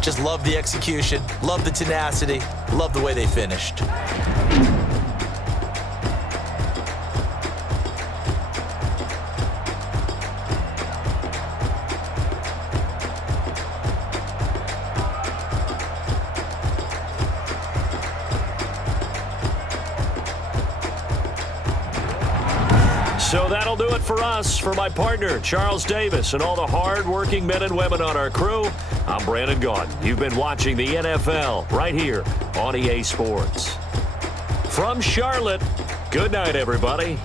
just love the execution, love the tenacity, love the way they finished. So that'll do it for us. For my partner, Charles Davis, and all the hard-working men and women on our crew, I'm Brandon Gaudin. You've been watching the NFL right here on EA Sports. From Charlotte, Good night, everybody.